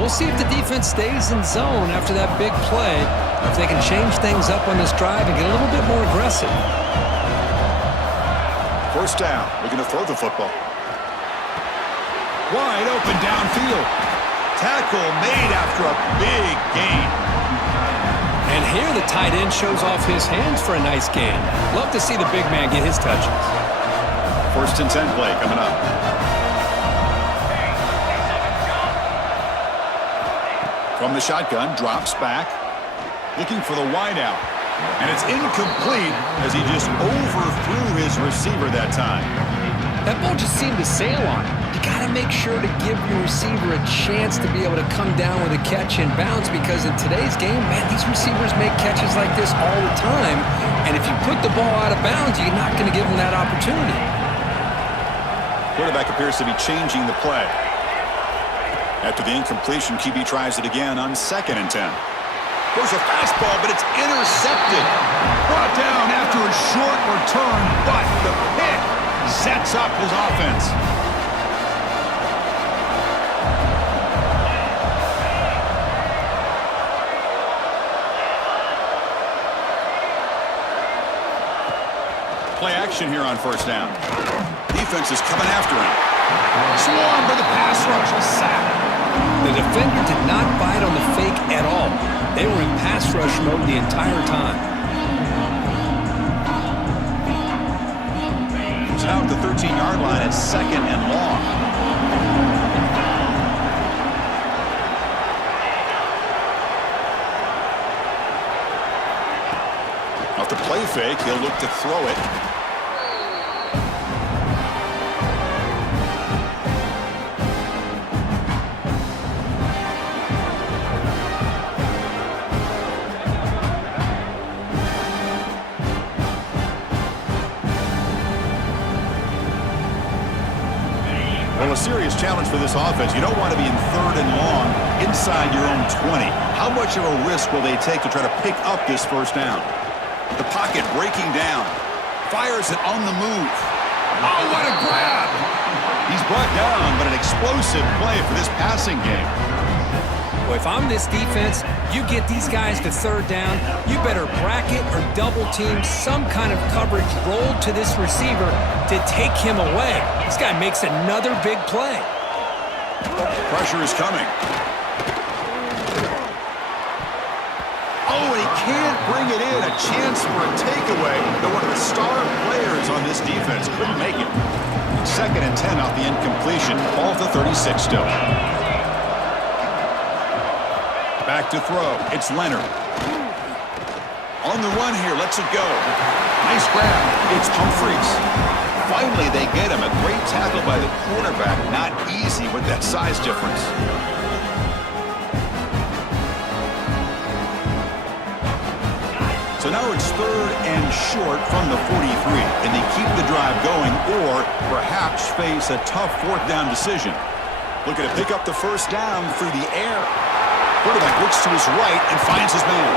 We'll see if the defense stays in zone after that big play, or if they can change things up on this drive and get a little bit more aggressive. First down. We're going to throw the football. Wide open downfield. Tackle made after a big gain. And here the tight end shows off his hands for a nice gain. Love to see the big man get his touches. 1st and 10 play coming up. From the shotgun, drops back, looking for the wideout. And it's incomplete as he just overthrew his receiver that time. That ball just seemed to sail on him. You got to make sure to give your receiver a chance to be able to come down with a catch and bounce, because in today's game, man, these receivers make catches like this all the time. And if you put the ball out of bounds, you're not going to give them that opportunity. Quarterback appears to be changing the play. After the incompletion, QB tries it again on 2nd and 10. There's a fastball, but it's intercepted. Brought down after a short return, but the pick sets up his offense. Play action here on 1st down. Defense is coming after him. Swarmed by the pass rush, a sack. The defender did not bite on the fake at all. They were in pass rush mode the entire time. It's now at the 13-yard line at 2nd and long. Off the play fake, he'll look to throw it. Well, a serious challenge for this offense. You don't want to be in 3rd and long inside your own 20. How much of a risk will they take to try to pick up this 1st down? The pocket breaking down. Fires it on the move. Oh, what a grab! He's brought down, but an explosive play for this passing game. Well, if I'm this defense, you get these guys to 3rd down, you better bracket or double team some kind of coverage rolled to this receiver to take him away. This guy makes another big play. Pressure is coming. Oh, and he can't bring it in. A chance for a takeaway. But one of the star players on this defense couldn't make it. 2nd and 10 off the incompletion. Ball at the 36 still. Back to throw. It's Leonard. On the run here. Lets it go. Nice grab. It's Humphries. Finally, they get him. A great tackle by the quarterback. Not easy with that size difference. So now it's 3rd and short from the 43. Can they keep the drive going or perhaps face a tough 4th down decision? Looking to pick up the 1st down through the air. Quarterback looks to his right and finds his man.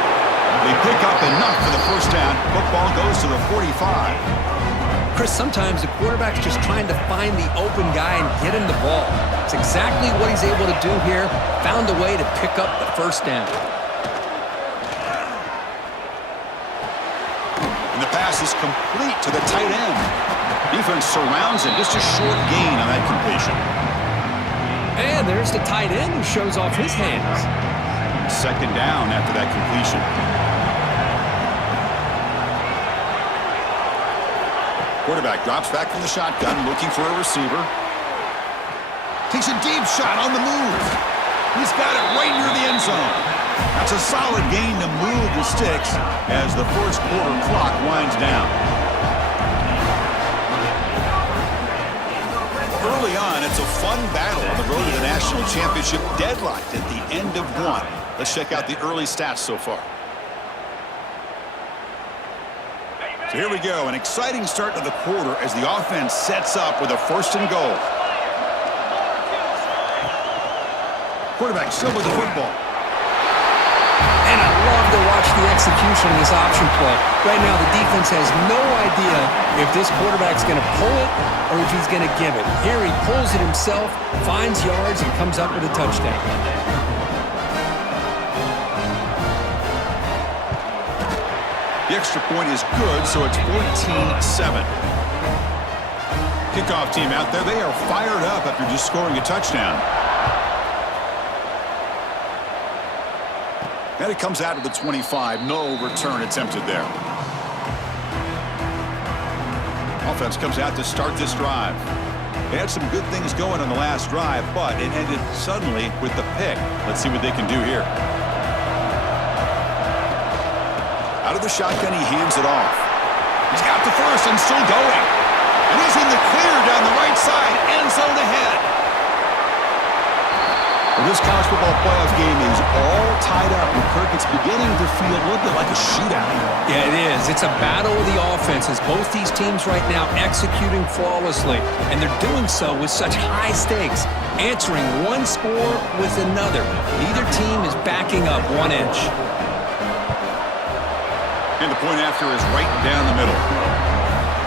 They pick up enough for the 1st down. Football goes to the 45. Chris, sometimes the quarterback's just trying to find the open guy and get him the ball. It's exactly what he's able to do here. Found a way to pick up the 1st down. And the pass is complete to the tight end. Defense surrounds him. Just a short gain on that completion. And there's the tight end who shows off his hands. 2nd down after that completion. Quarterback drops back from the shotgun, looking for a receiver. Takes a deep shot on the move. He's got it right near the end zone. That's a solid gain to move the sticks as the 1st quarter clock winds down. Early on, it's a fun battle on the road to the national championship, deadlocked at the end of 1. Let's check out the early stats so far. So here we go, an exciting start to the quarter as the offense sets up with a 1st and goal. Quarterback still with the football. And I love to watch the execution of this option play. Right now, the defense has no idea if this quarterback's going to pull it or if he's going to give it. Here he pulls it himself, finds yards, and comes up with a touchdown. The extra point is good, so it's 14-7. Kickoff team out there, they are fired up after just scoring a touchdown. And it comes out to the 25. No return attempted there. Offense comes out to start this drive. They had some good things going on the last drive, but it ended suddenly with the pick. Let's see what they can do here. Out of the shotgun, he hands it off. He's got the first and still going. And he's in the clear down the right side. End zone ahead. Well, this college football playoff game is all tied up. And Kirk, it's beginning to feel a little bit like a shootout. Yeah, it is. It's a battle of the offenses. Both these teams right now executing flawlessly. And they're doing so with such high stakes. Answering one score with another. Neither team is backing up 1 inch. And the point after is right down the middle.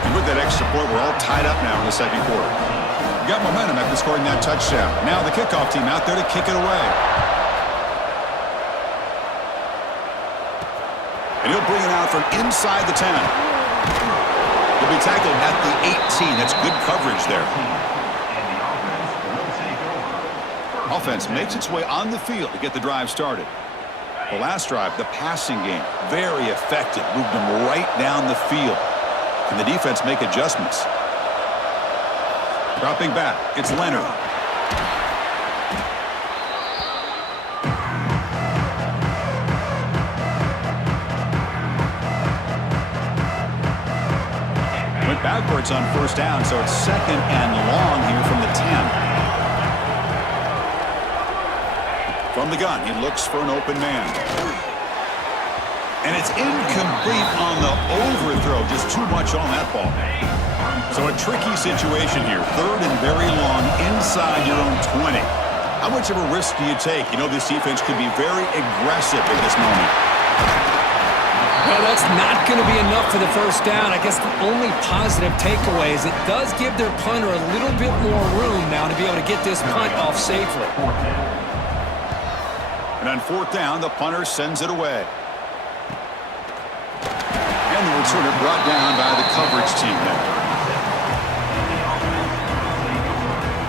And with that extra point, we're all tied up now in the second quarter. We got momentum after scoring that touchdown. Now the kickoff team out there to kick it away. And he'll bring it out from inside the 10. He'll be tackled at the 18. That's good coverage there. Offense makes its way on the field to get the drive started. The last drive, the passing game, very effective. Moved them right down the field. Can the defense make adjustments? Dropping back, it's Leonard. Went backwards on first down, so it's second and long here from the 10. From the gun, he looks for an open man. And it's incomplete on the overthrow. Just too much on that ball. So a tricky situation here. Third and very long inside your own 20. How much of a risk do you take? You know, this defense could be very aggressive at this moment. Well, that's not going to be enough for the first down. I guess the only positive takeaway is it does give their punter a little bit more room now to be able to get this punt off safely. And on fourth down, the punter sends it away. And the returner brought down by the coverage team there.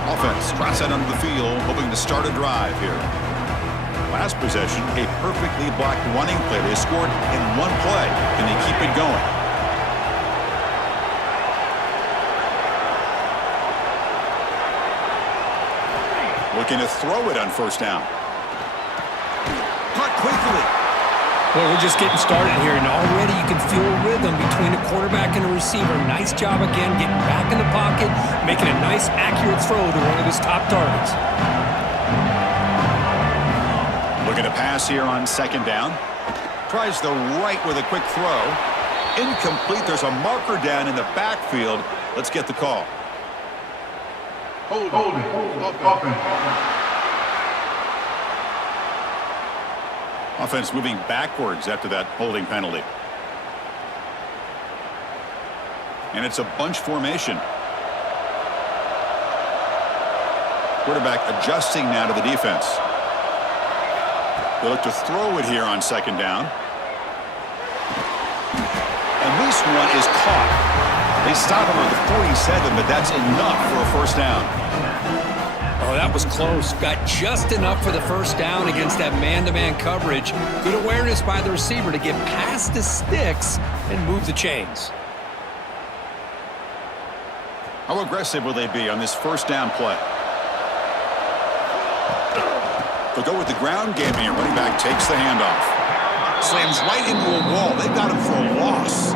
Offense drops out onto the field, hoping to start a drive here. Last possession, a perfectly blocked running play. They scored in one play. Can they keep it going? Looking to throw it on first down. Caught quickly. Well, we're just getting started here, and already you can feel a rhythm between a quarterback and a receiver. Nice job again getting back in the pocket, making a nice, accurate throw to one of his top targets. Looking to pass here on second down. Tries the right with a quick throw. Incomplete. There's a marker down in the backfield. Let's get the call. Hold it. Offense moving backwards after that holding penalty. And it's a bunch formation. Quarterback adjusting now to the defense. They look to throw it here on second down. And this one is caught. They stop him at the 47, but that's enough for a first down. Oh, that was close. Got just enough for the first down against that man-to-man coverage. Good awareness by the receiver to get past the sticks and move the chains. How aggressive will they be on this first down play? They'll go with the ground game here. Running back takes the handoff. Slams right into a wall. They got him for a loss.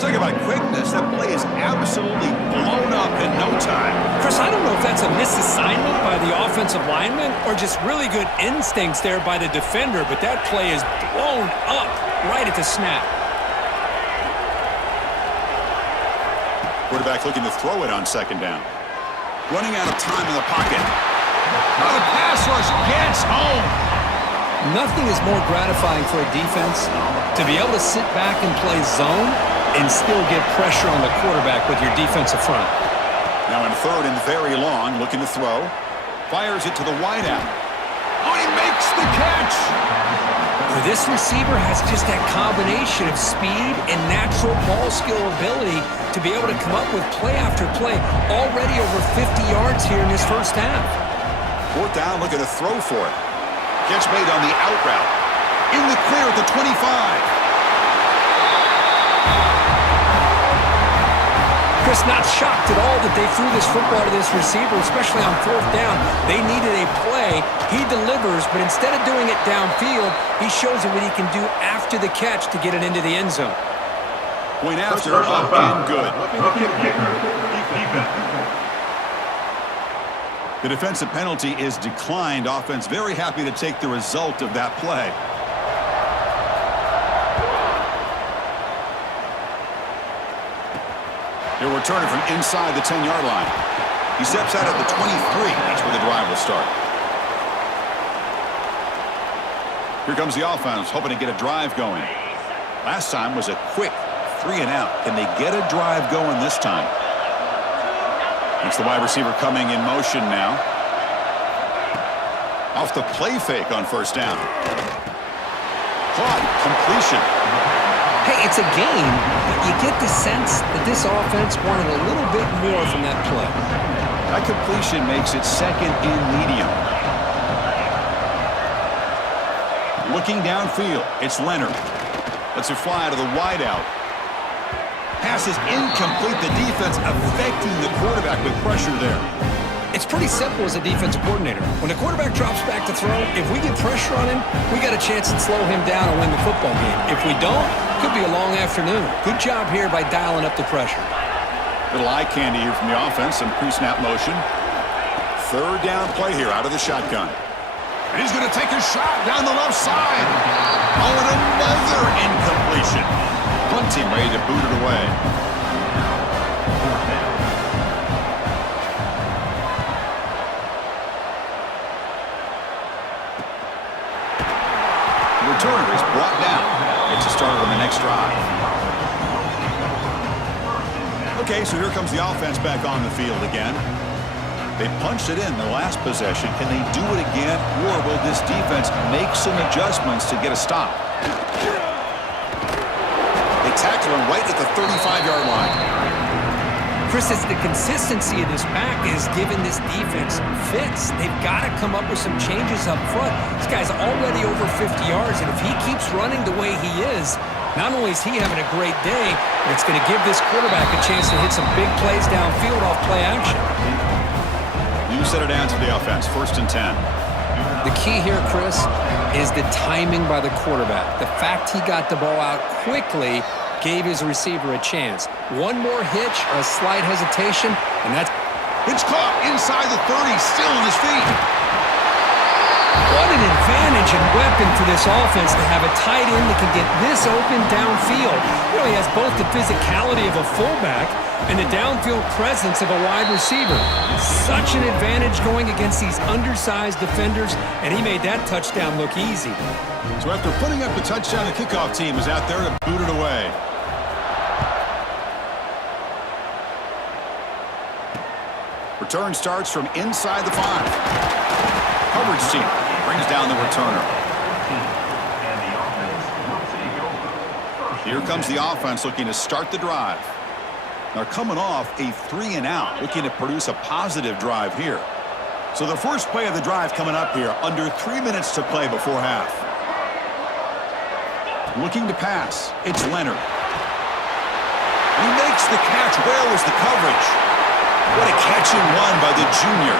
Talk about quickness. That play is absolutely blown up in no time. Chris, I don't know if that's a misassignment by the offensive lineman or just really good instincts there by the defender, but that play is blown up right at the snap. Quarterback looking to throw it on second down. Running out of time in the pocket. Now the pass rush gets home. Nothing is more gratifying for a defense to be able to sit back and play zone and still get pressure on the quarterback with your defensive front. Now in third and very long, looking to throw. Fires it to the wideout. Oh, he makes the catch! This receiver has just that combination of speed and natural ball skill ability to be able to come up with play after play. Already over 50 yards here in this first half. Fourth down, looking to throw for it. Catch made on the out route. In the clear at the 25. Chris, not shocked at all that they threw this football to this receiver, especially on 4th down. They needed a play. He delivers, but instead of doing it downfield, he shows them what he can do after the catch to get it into the end zone. Point after, up and good. The defensive penalty is declined. Offense very happy to take the result of that play. They're returning from inside the 10-yard line. He steps out at the 23. That's where the drive will start. Here comes the offense, hoping to get a drive going. Last time was a quick 3-and-out. Can they get a drive going this time? It's the wide receiver coming in motion now. Off the play fake on 1st down. Caught. Completion. Hey, it's a game, but you get the sense that this offense wanted a little bit more from that play. That completion makes it 2nd and medium. Looking downfield, it's Leonard. Lets it fly to the wideout. Pass is incomplete. The defense affecting the quarterback with pressure there. It's pretty simple as a defensive coordinator. When the quarterback drops back to throw, if we get pressure on him, we got a chance to slow him down and win the football game. If we don't, could be a long afternoon. Good job here by dialing up the pressure. Little eye candy here from the offense. Some pre-snap motion. 3rd down play here out of the shotgun. And he's going to take a shot down the left side. Oh, and another incompletion. Punt team ready to boot it away. The returner is brought down. Gets a start on the next drive. Okay, so here comes the offense back on the field again. They punched it in the last possession. Can they do it again, or will this defense make some adjustments to get a stop? They tackle him right at the 35-yard line. Chris, it's the consistency of this back is giving this defense fits. They've got to come up with some changes up front. This guy's already over 50 yards, and if he keeps running the way he is, not only is he having a great day, but it's going to give this quarterback a chance to hit some big plays downfield off play action. You set it down to the offense, 1st and 10. The key here, Chris, is the timing by the quarterback. The fact he got the ball out quickly gave his receiver a chance. One more hitch or a slight hesitation, and that's... It's caught inside the 30, still on his feet. What an advantage and weapon for this offense to have a tight end that can get this open downfield. Really has both the physicality of a fullback and the downfield presence of a wide receiver. Such an advantage going against these undersized defenders, and he made that touchdown look easy. So after putting up the touchdown, the kickoff team is out there to boot it away. Return starts from inside the 5. Coverage team brings down the returner. Here comes the offense looking to start the drive. They're coming off a 3-and-out, looking to produce a positive drive here. So the first play of the drive coming up here, under 3 minutes to play before half. Looking to pass, it's Leonard. He makes the catch. Where was the coverage? What a catch and run by the junior.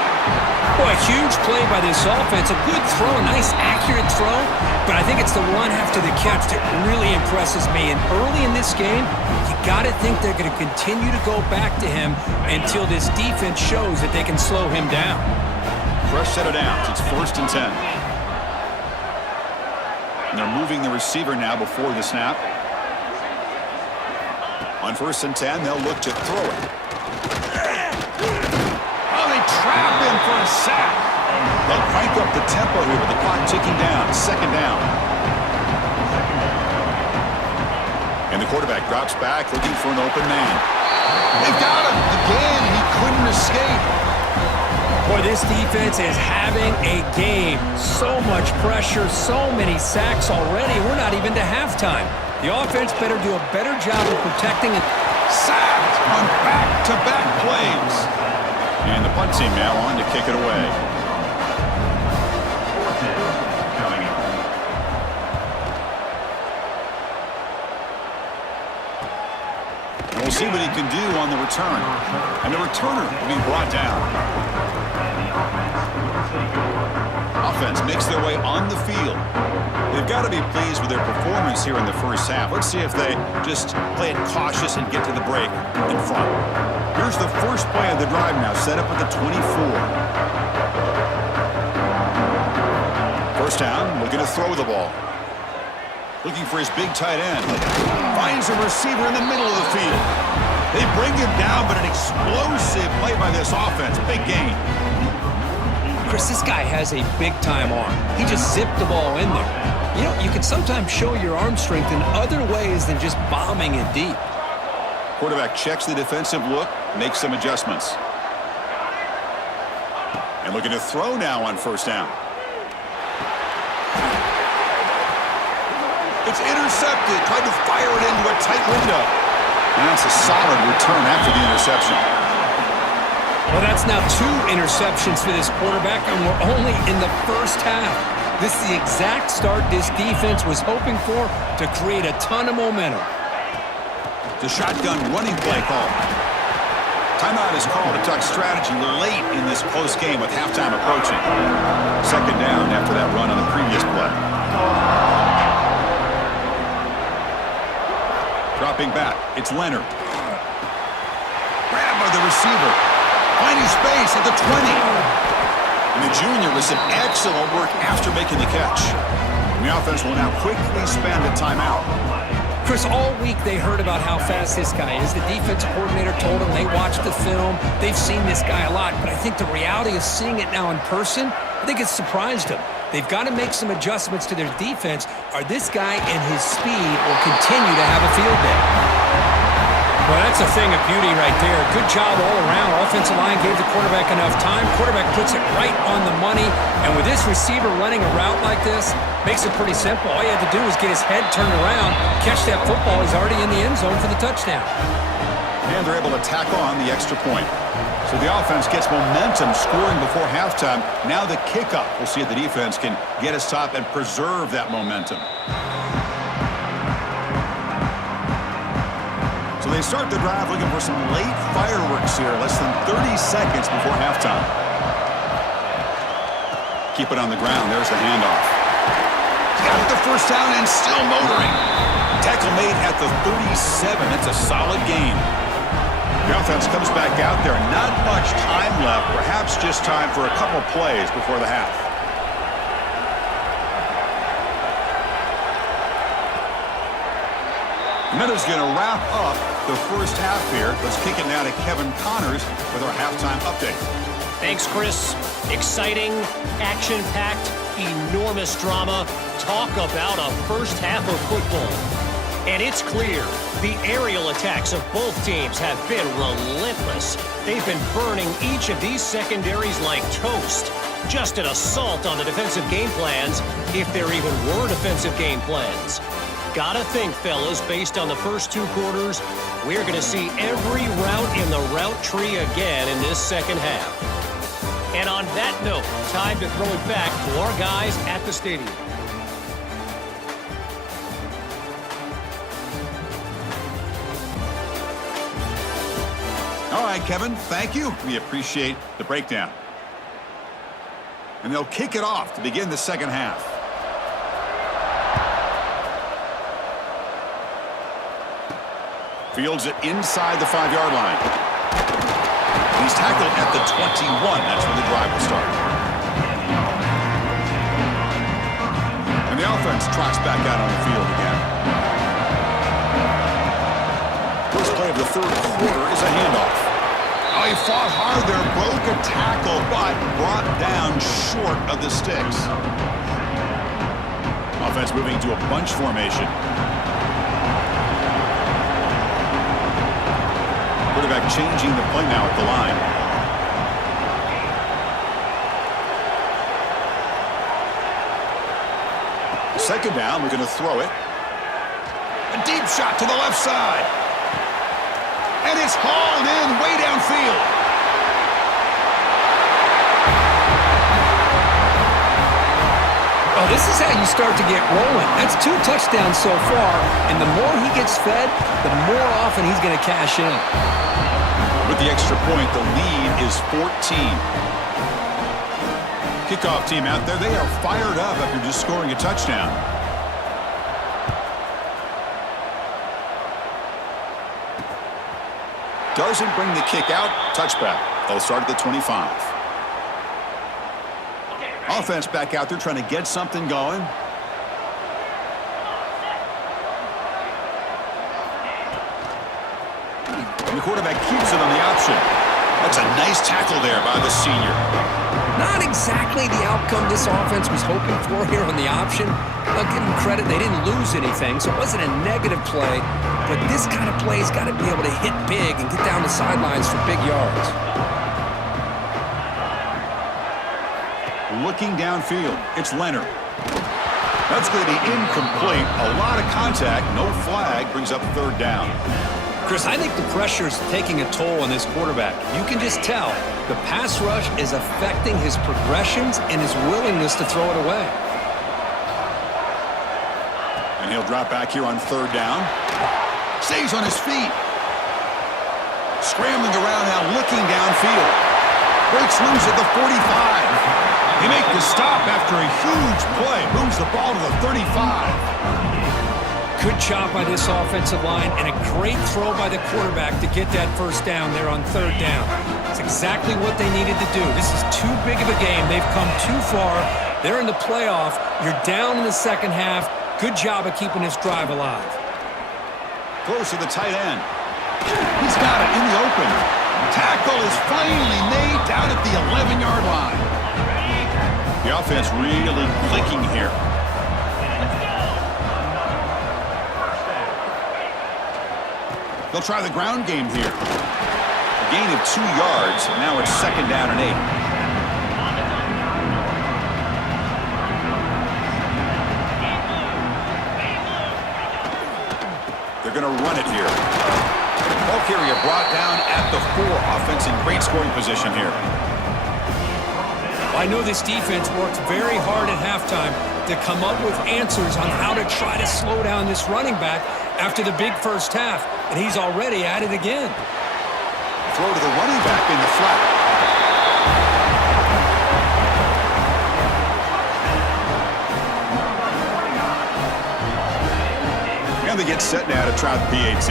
Boy, a huge play by this offense. A good throw, a nice accurate throw, but I think it's the run after the catch that really impresses me. And early in this game, you got to think they're going to continue to go back to him until this defense shows that they can slow him down. Fresh set of downs. It's 1st and 10. And they're moving the receiver now before the snap. On 1st and 10, they'll look to throw it. Oh, they trap him for a sack. They'll crank up the tempo here with the clock ticking down. 2nd down. And the quarterback drops back looking for an open man. They've got him. Again, he couldn't escape. Boy, this defense is having a game. So much pressure, so many sacks already. We're not even to halftime. The offense better do a better job of protecting it. Sacked on back-to-back plays. And the punt team now on to kick it away. see what he can do on the return. And the returner will be brought down. Offense makes their way on the field. They've got to be pleased with their performance here in the first half. Let's see if they just play it cautious and get to the break in front. Here's the first play of the drive now, set up at the 24. First down, looking to throw the ball. Looking for his big tight end. Finds a receiver in the middle of the field. They bring him down, but an explosive play by this offense. Big gain. Chris, this guy has a big-time arm. He just zipped the ball in there. You know, you can sometimes show your arm strength in other ways than just bombing it deep. Quarterback checks the defensive look, makes some adjustments. And looking to throw now on first down. It's intercepted. Tried to fire it into a tight window. And that's a solid return after the interception. Well, that's now 2 interceptions for this quarterback, and we're only in the first half. This is the exact start this defense was hoping for to create a ton of momentum. The shotgun running play call. Timeout is called to tuck strategy late in this close game with halftime approaching. Second down after that run on the previous play. Dropping back, it's Leonard. Grabbed by the receiver. Finding space at the 20. And the junior with some excellent work after making the catch. And the offense will now quickly spend a timeout. Chris, all week they heard about how fast this guy is. The defensive coordinator told them they watched the film. They've seen this guy a lot. But I think the reality of seeing it now in person, I think it's surprised them. They've got to make some adjustments to their defense, or this guy and his speed will continue to have a field day. Well, that's a thing of beauty right there. Good job all around. Offensive line gave the quarterback enough time. Quarterback puts it right on the money. And with this receiver running a route like this, makes it pretty simple. All you had to do was get his head turned around, catch that football. He's already in the end zone for the touchdown. And they're able to tack on the extra point. So the offense gets momentum scoring before halftime. Now the kickoff. We'll see if the defense can get a stop and preserve that momentum. So they start the drive looking for some late fireworks here. Less than 30 seconds before halftime. Keep it on the ground. There's the handoff. Got the first down and still motoring. Tackle made at the 37. That's a solid gain. The offense comes back out there. Not much time left. Perhaps just time for a couple plays before the half. And that is going to wrap up the first half here. Let's kick it now to Kevin Connors with our halftime update. Thanks, Chris. Exciting, action-packed, enormous drama. Talk about a first half of football. And it's clear, the aerial attacks of both teams have been relentless. They've been burning each of these secondaries like toast. Just an assault on the defensive game plans, if there even were defensive game plans. Gotta think, fellas, based on the first 2 quarters, we're going to see every route in the route tree again in this second half. And on that note, time to throw it back to our guys at the stadium. All right, Kevin, thank you. We appreciate the breakdown. And they'll kick it off to begin the second half. Fields it inside the 5-yard line. He's tackled at the 21. That's where the drive will start. And the offense trots back out on the field again. First play of the third quarter is a handoff. Oh, he fought hard there, broke a tackle, but brought down short of the sticks. Offense moving to a bunch formation. Quarterback changing the play now at the line. Second down, we're going to throw it. A deep shot to the left side. And it's hauled in way downfield. Oh, this is how you start to get rolling. That's 2 touchdowns so far, and the more he gets fed, the more often he's going to cash in. With the extra point, the lead is 14. Kickoff team out there, they are fired up after just scoring a touchdown. Doesn't bring the kick out. Touchback. They'll start at the 25. Offense back out there trying to get something going. And the quarterback keeps it on the option. That's a nice tackle there by the senior. Not exactly the outcome this offense was hoping for here on the option. I'll give them credit, they didn't lose anything, so it wasn't a negative play. But this kind of play's got to be able to hit big and get down the sidelines for big yards. Looking downfield, it's Leonard. That's going to be incomplete. A lot of contact, no flag, brings up 3rd down. Chris, I think the pressure is taking a toll on this quarterback. You can just tell the pass rush is affecting his progressions and his willingness to throw it away. And he'll drop back here on 3rd down. Stays on his feet. Scrambling around now, looking downfield. Breaks loose at the 45. They make the stop after a huge play. Moves the ball to the 35. Good job by this offensive line and a great throw by the quarterback to get that 1st down there on 3rd down. It's exactly what they needed to do. This is too big of a game. They've come too far. They're in the playoff. You're down in the 2nd half. Good job of keeping this drive alive. Close to the tight end. He's got it in the open. Tackle is finally made down at the 11-yard line. The offense really clicking here. They'll try the ground game here. A gain of 2 yards. Now it's 2nd down and 8. They're going to run it here. Ball carrier brought down at the 4. Offense in great scoring position here. I know this defense worked very hard at halftime to come up with answers on how to try to slow down this running back after the big 1st half, and he's already at it again. Throw to the running back in the flat. And they get set now to try the PAT.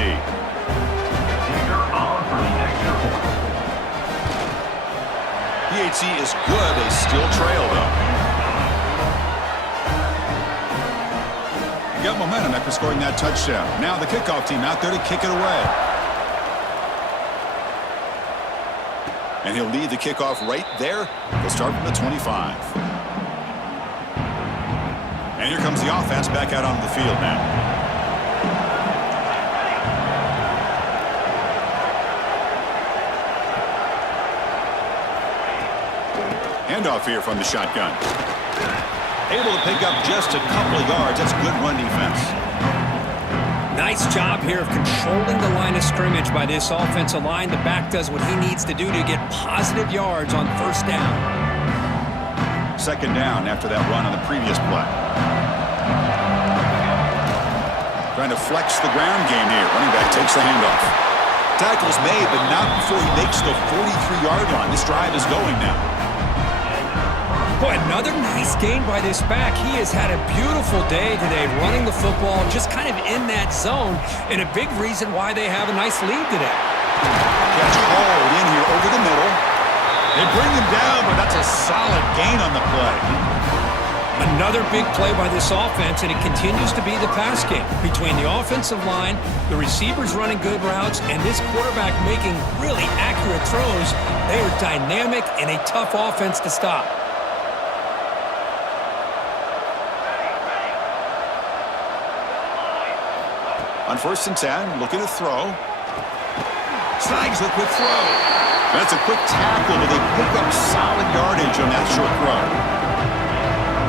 PAT is good. They still trail, though. Got momentum after scoring that touchdown. Now the kickoff team out there to kick it away. And he'll lead the kickoff right there. He'll start from the 25. And here comes the offense back out onto the field now. Handoff here from the shotgun. Able to pick up just a couple of yards. That's good run defense. Nice job here of controlling the line of scrimmage by this offensive line. The back does what he needs to do to get positive yards on 1st down. 2nd down after that run on the previous play. Trying to flex the ground game here. Running back takes the handoff. Tackle's made, but not before he makes the 43-yard line. This drive is going now. Boy, another nice gain by this back. He has had a beautiful day today running the football, just kind of in that zone, and a big reason why they have a nice lead today. Catch hauled in here over the middle. They bring him down, but that's a solid gain on the play. Another big play by this offense, and it continues to be the pass game. Between the offensive line, the receivers running good routes, and this quarterback making really accurate throws, they are dynamic and a tough offense to stop. On 1st and 10, looking to throw. Slides the quick throw. That's a quick tackle, but they pick up solid yardage on that short throw.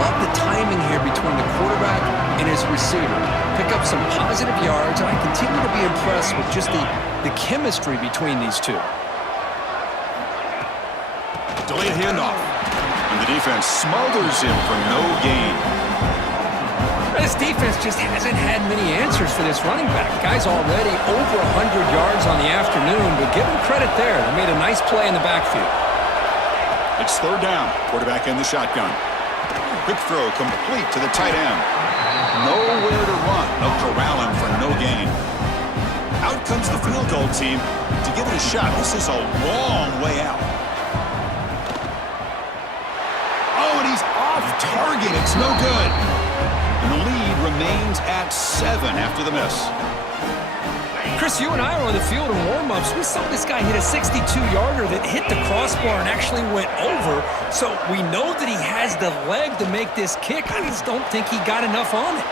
Love the timing here between the quarterback and his receiver. Pick up some positive yards, and I continue to be impressed with just the chemistry between these two. Delayed handoff. And the defense smothers him for no gain. This defense just hasn't had many answers for this running back. Guy's already over 100 yards on the afternoon, but give him credit there. They made a nice play in the backfield. It's third down. Quarterback in the shotgun. Quick throw complete to the tight end. Nowhere to run. They'll corral him for no gain. Out comes the field goal team to give it a shot. This is a long way out. Oh, and he's off target. It's no good. And the lead remains at 7 after the miss. Chris, you and I were on the field in warm-ups. We saw this guy hit a 62-yarder that hit the crossbar and actually went over. So we know that he has the leg to make this kick. I just don't think he got enough on it.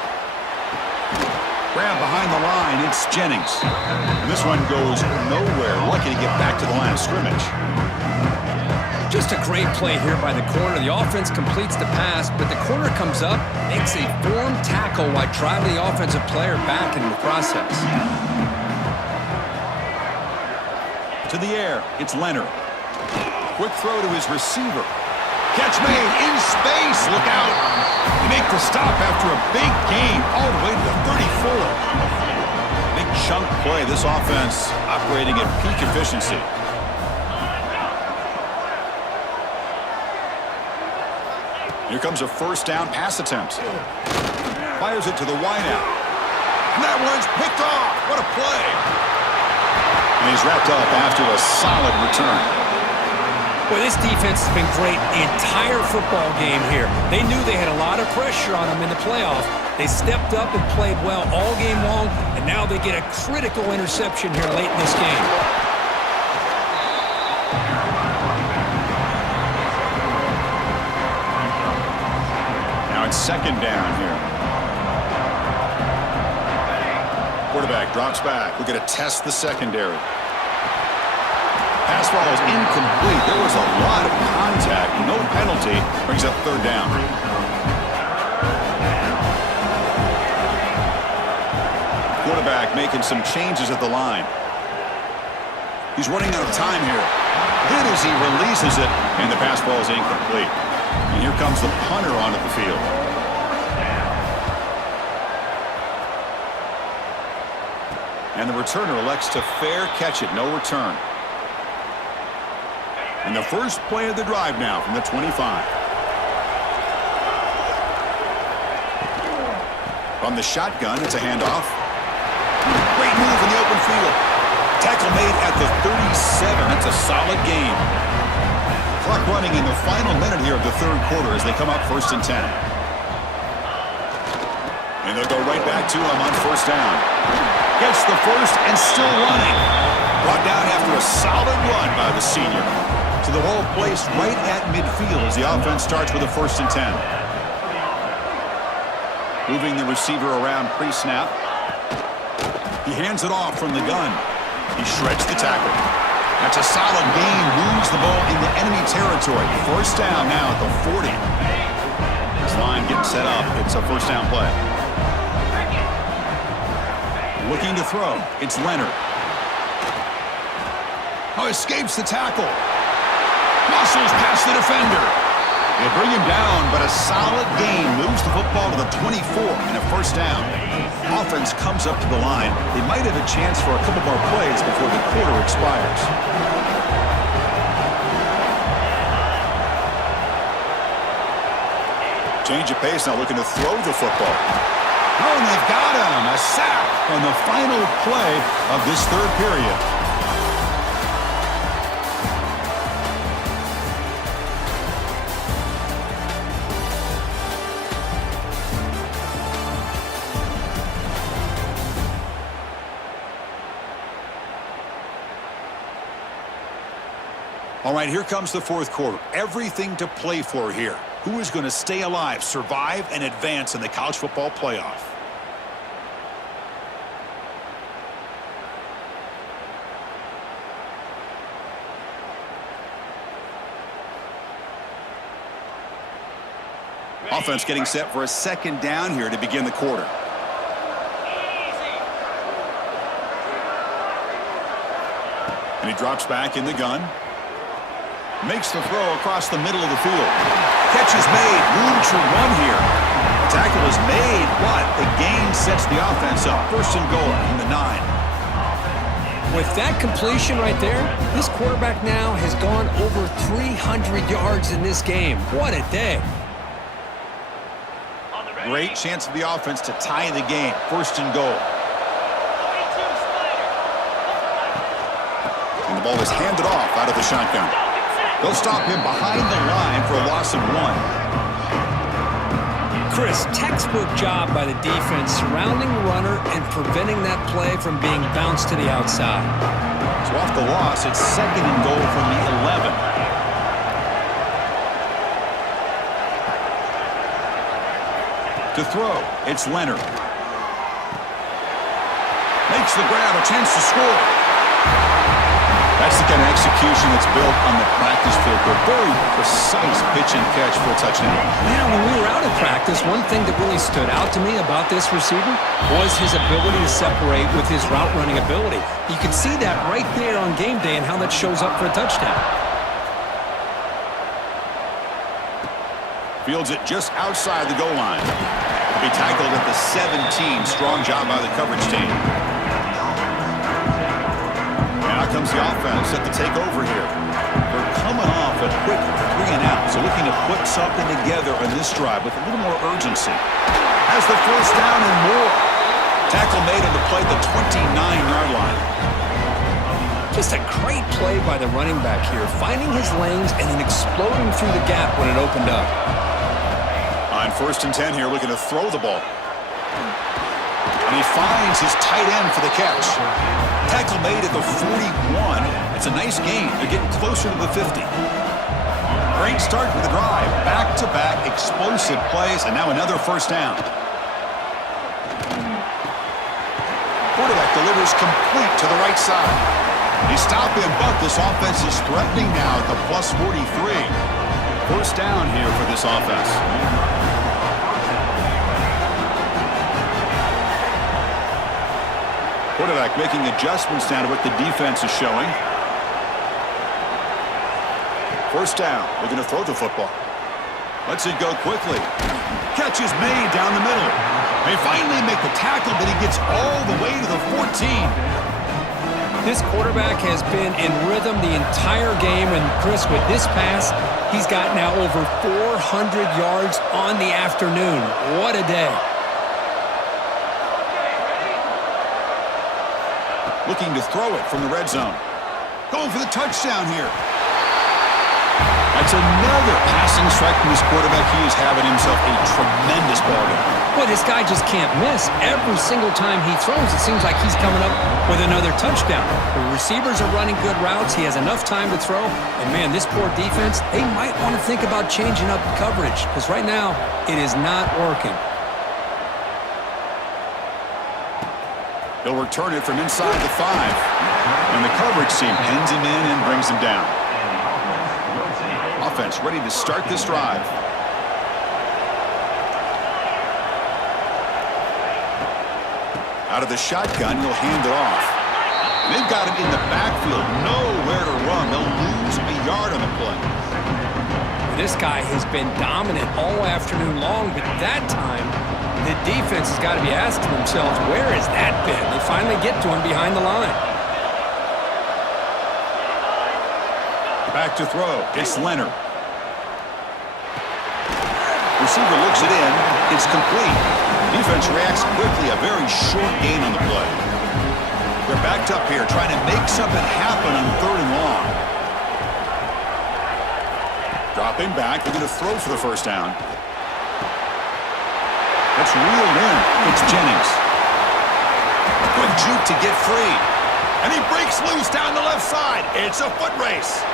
Grab behind the line, it's Jennings. And this one goes nowhere. Lucky to get back to the line of scrimmage. Just a great play here by the corner. The offense completes the pass, but the corner comes up, makes a form tackle while driving the offensive player back in the process. To the air, it's Leonard. Quick throw to his receiver. Catch made in space. Look out. They make the stop after a big gain all the way to the 34. Big chunk play. This offense operating at peak efficiency. Here comes a first down pass attempt. Fires it to the wideout. And that one's picked off. What a play. And he's wrapped up after a solid return. Boy, this defense has been great the entire football game here. They knew they had a lot of pressure on them in the playoff. They stepped up and played well all game long, and now they get a critical interception here late in this game. Now it's second down here. Quarterback drops back. We're going to test the secondary. Pass ball is incomplete. There was a lot of contact. No penalty. Brings up third down. Quarterback making some changes at the line. He's running out of time here. Hit as he releases it, and the pass ball is incomplete. And here comes the punter onto the field. And the returner elects to fair catch it. No return. And the first play of the drive now from the 25. From the shotgun, it's a handoff. Great move in the open field. Tackle made at the 37. That's a solid game. Clock running in the final minute here of the third quarter as they come up first and 10. And they'll go right back to him on first down. Gets the first and still running. Brought down after a solid run by the senior. To the ball placed right at midfield as the offense starts with a first and 10. Moving the receiver around pre-snap. He hands it off from the gun. He shreds the tackle. That's a solid gain. Moves the ball in the enemy territory. First down now at the 40. This line getting set up. It's a first down play. Looking to throw. It's Leonard. Oh, escapes the tackle. Muscles past the defender. They bring him down, but a solid gain moves the football to the 24 and a first down. Offense comes up to the line. They might have a chance for a couple more plays before the quarter expires. Change of pace now, looking to throw the football. Oh, and they've got him. A sack on the final play of this third period. All right, here comes the fourth quarter. Everything to play for here. Who is going to stay alive, survive, and advance in the college football playoff? Offense getting set for a second down here to begin the quarter. And he drops back in the gun. Makes the throw across the middle of the field. Catch is made. Room to run here. tackle is made, but the gain sets the offense up. First and goal from the 9. With that completion right there, this quarterback now has gone over 300 yards in this game. What a day. Great chance for the offense to tie the game. First and goal. And the ball is handed off out of the shotgun. They'll stop him behind the line for a loss of 1. Chris, textbook job by the defense surrounding the runner and preventing that play from being bounced to the outside. So off the loss, it's second and goal from the 11. To throw, it's Leonard. Makes the grab, a chance to score. That's the kind of execution that's built on the practice field. A very precise pitch and catch for a touchdown. Yeah, when we were out of practice, one thing that really stood out to me about this receiver was his ability to separate with his route running ability. You can see that right there on game day and how that shows up for a touchdown. Fields it just outside the goal line. He'll be tackled at the 17. Strong job by the coverage team. Comes the offense set to take over here. They're coming off a quick 3-and-out, so looking to put something together on this drive with a little more urgency. Has the first down and more. Tackle made on the play at the 29-yard line. Just a great play by the running back here, finding his lanes and then exploding through the gap when it opened up. On first and 10 here, looking to throw the ball. And he finds his tight end for the catch. Tackle made at the 41. It's a nice gain. They're getting closer to the 50. Great start for the drive. Back-to-back explosive plays, and now another first down. Quarterback delivers complete to the right side. They stop him, but this offense is threatening now at the plus 43. First down here for this offense. Quarterback making adjustments now to what the defense is showing. First down. We're going to throw the football. Lets it go quickly. Catch is made down the middle. They finally make the tackle, but he gets all the way to the 14. This quarterback has been in rhythm the entire game, and Chris, with this pass, he's got now over 400 yards on the afternoon. What a day. Looking to throw it from the red zone. Going for the touchdown here. That's another passing strike from this quarterback. He is having himself a tremendous ball game. Boy, this guy just can't miss. Every single time he throws, it seems like he's coming up with another touchdown. The receivers are running good routes. He has enough time to throw. And, man, this poor defense, they might want to think about changing up coverage because right now it is not working. He'll return it from inside the 5. And the coverage team pins him in and brings him down. Offense ready to start this drive. Out of the shotgun, he'll hand it off. And they've got him in the backfield. Nowhere to run. They'll lose a yard on the play. This guy has been dominant all afternoon long, but that time, the defense has got to be asking themselves, where has that been? They finally get to him behind the line. Back to throw. It's Leonard. Receiver looks it in. It's complete. Defense reacts quickly. A very short gain on the play. They're backed up here trying to make something happen on 3rd and long. Dropping back. They're going to throw for the first down. That's reeled in. It's Jennings. Quick juke to get free. And he breaks loose down the left side. It's a foot race.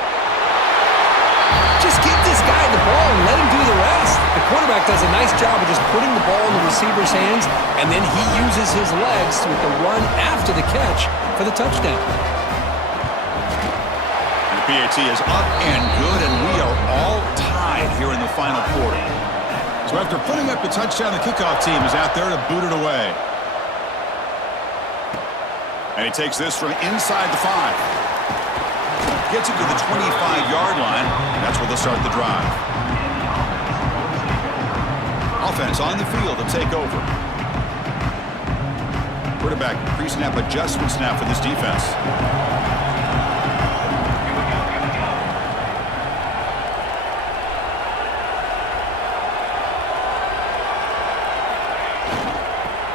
Just give this guy the ball and let him do the rest. The quarterback does a nice job of just putting the ball in the receiver's hands, and then he uses his legs with the run after the catch for the touchdown. And the PAT is up and good, and we are all tied here in the final quarter. So after putting up the touchdown, the kickoff team is out there to boot it away. And he takes this from inside the 5. Gets it to the 25-yard line. And that's where they'll start the drive. Offense offense on the field to take over. Quarterback pre-snap adjustments now for this defense.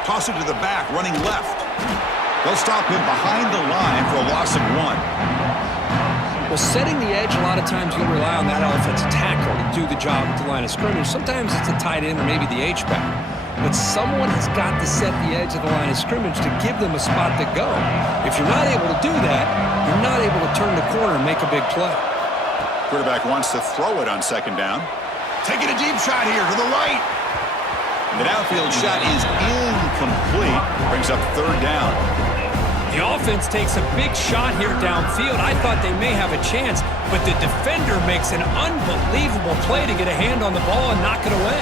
Toss it to the back, running left. They'll stop him behind the line for a loss of 1. Well, setting the edge, a lot of times you'll rely on that offensive tackle to do the job at the line of scrimmage. Sometimes it's a tight end or maybe the H-back. But someone has got to set the edge of the line of scrimmage to give them a spot to go. If you're not able to do that, you're not able to turn the corner and make a big play. Quarterback wants to throw it on second down. Taking a deep shot here to the right. The downfield shot is incomplete. Brings up third down. The offense takes a big shot here downfield. I thought they may have a chance, but the defender makes an unbelievable play to get a hand on the ball and knock it away.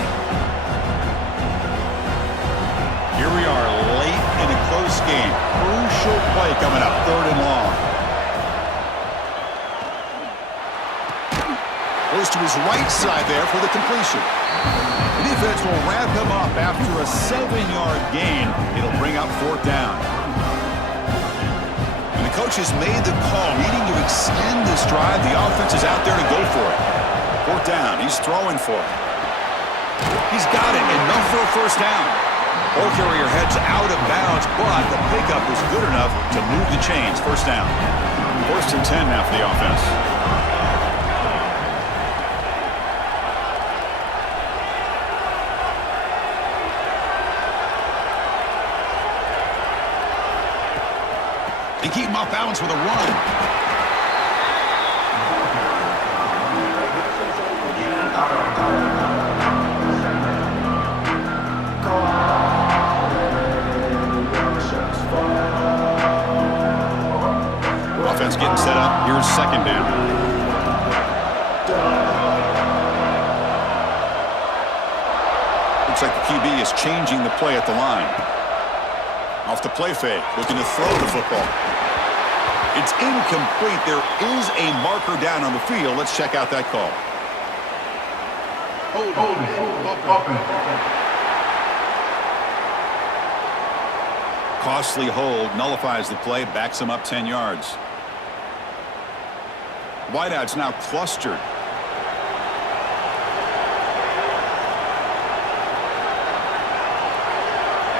Here we are late in a close game. Crucial play coming up, third and long. Goes to his right side there for the completion. The defense will wrap him up after a 7-yard gain. It'll bring up fourth down. And the coach has made the call, needing to extend this drive. The offense is out there to go for it. Fourth down. He's throwing for it. He's got it. Enough for a first down. Ball carrier heads out of bounds, but the pickup was good enough to move the chains. First down. First and 10 now for the offense. They keep him off balance with a run. Offense getting set up. Here's second down. Looks like the QB is changing the play at the line. Off the play fake, looking to throw the football. It's incomplete. There is a marker down on the field. Let's check out that call. Costly hold, nullifies the play, backs him up 10 yards. Wideout's now clustered.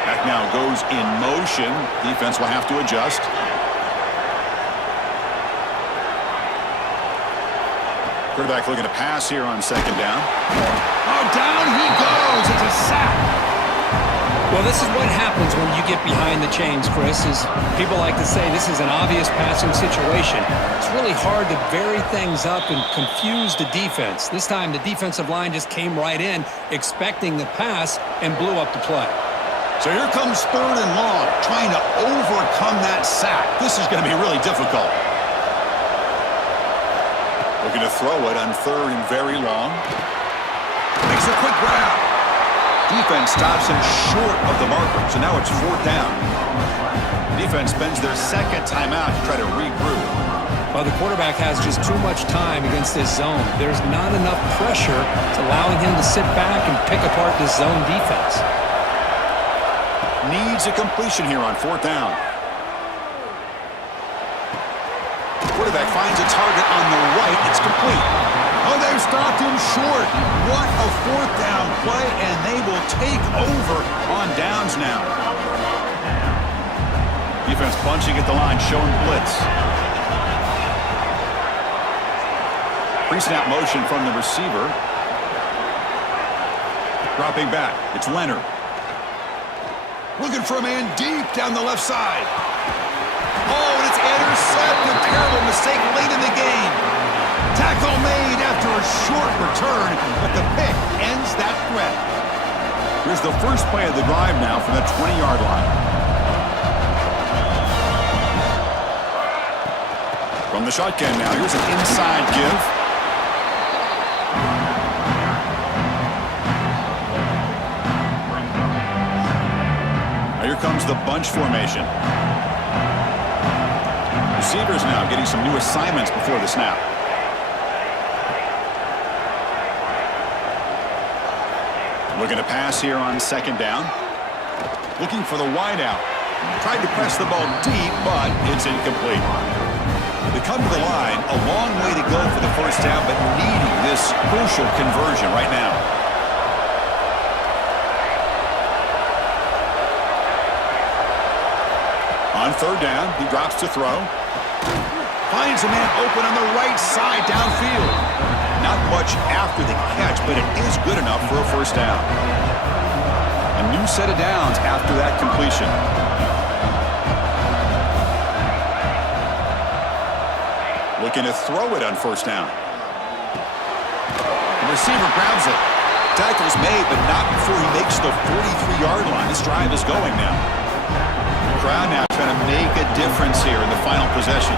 Back now goes in motion. Defense will have to adjust. Quarterback looking to pass here on second down. Oh, down he goes. It's a sack. Well, this is what happens when you get behind the chains, Chris, is people like to say this is an obvious passing situation. It's really hard to vary things up and confuse the defense. This time the defensive line just came right in, expecting the pass, and blew up the play. So here comes third and long, trying to overcome that sack. This is going to be really difficult. Looking to throw it on third and very long. Makes a quick grab. Defense stops him short of the marker, so now it's fourth down. Defense spends their second timeout to try to regroup. Well, the quarterback has just too much time against this zone. There's not enough pressure to allowing him to sit back and pick apart this zone defense. Needs a completion here on fourth down. Quarterback finds a target on the right. It's complete. Oh, they've stopped him short. What a fourth down play, and they will take over on downs now. Defense bunching at the line, showing blitz. Pre-snap motion from the receiver. Dropping back. It's Leonard. Looking for a man deep down the left side. Oh, and it's intercepted. Terrible mistake late in the game. Tackle made after a short return, but the pick ends that threat. Here's the first play of the drive now from the 20-yard line. From the shotgun now, here's an inside give. Here comes the bunch formation. Receivers now getting some new assignments before the snap. Looking to pass here on second down. Looking for the wide out. Tried to press the ball deep, but it's incomplete. They come to the line, a long way to go for the first down, but needing this crucial conversion right now. On third down, he drops to throw. Finds a man open on the right side downfield. Not much after the catch, but it is good enough for a first down. A new set of downs after that completion. Looking to throw it on first down. The receiver grabs it. Tackle's made, but not before he makes the 43-yard line. This drive is going now. The crowd now trying to make a difference here in the final possession.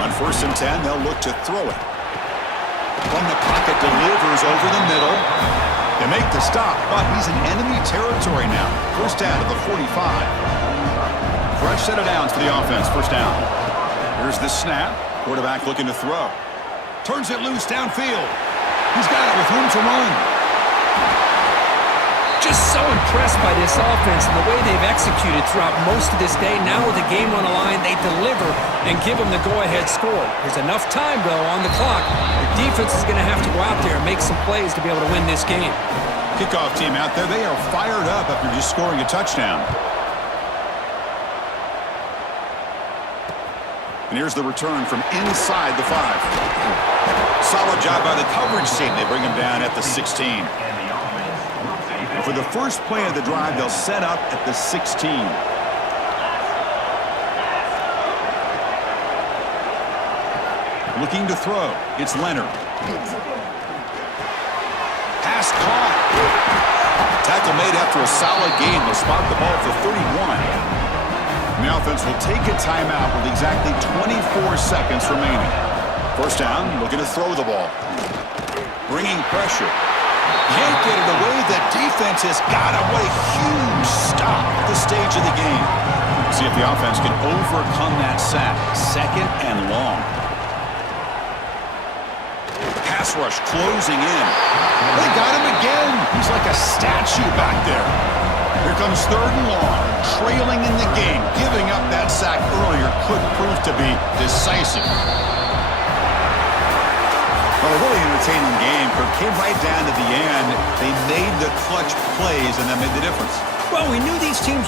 On 1st and 10, they'll look to throw it. From the pocket, delivers over the middle. They make the stop, but he's in enemy territory now. First down to the 45. Fresh set of downs for the offense. First down. Here's the snap. Quarterback looking to throw. Turns it loose downfield. He's got it with room to run. Just so impressed by this offense and the way they've executed throughout most of this day. Now with the game on the line, they deliver and give them the go-ahead score. There's enough time, though, on the clock. The defense is going to have to go out there and make some plays to be able to win this game. Kickoff team out there, they are fired up after just scoring a touchdown. And here's the return from inside the 5. Solid job by the coverage team. They bring him down at the 16. And for the first play of the drive, they'll set up at the 16. Looking to throw. It's Leonard. Pass caught. Tackle made after a solid gain. They'll spot the ball for 31. The offense will take a timeout with exactly 24 seconds remaining. First down, looking to throw the ball. Bringing pressure. Can't get it away. The defense has got him. What a huge stop at this stage of the game. See if the offense can overcome that sack. Second and long. Pass rush closing in. They got him again. He's like a statue back there. Here comes third and long, trailing in the game. Giving up that sack earlier could prove to be decisive. Well, a really entertaining game. It came right down to the end. They made the clutch plays, and that made the difference. Well, we knew these teams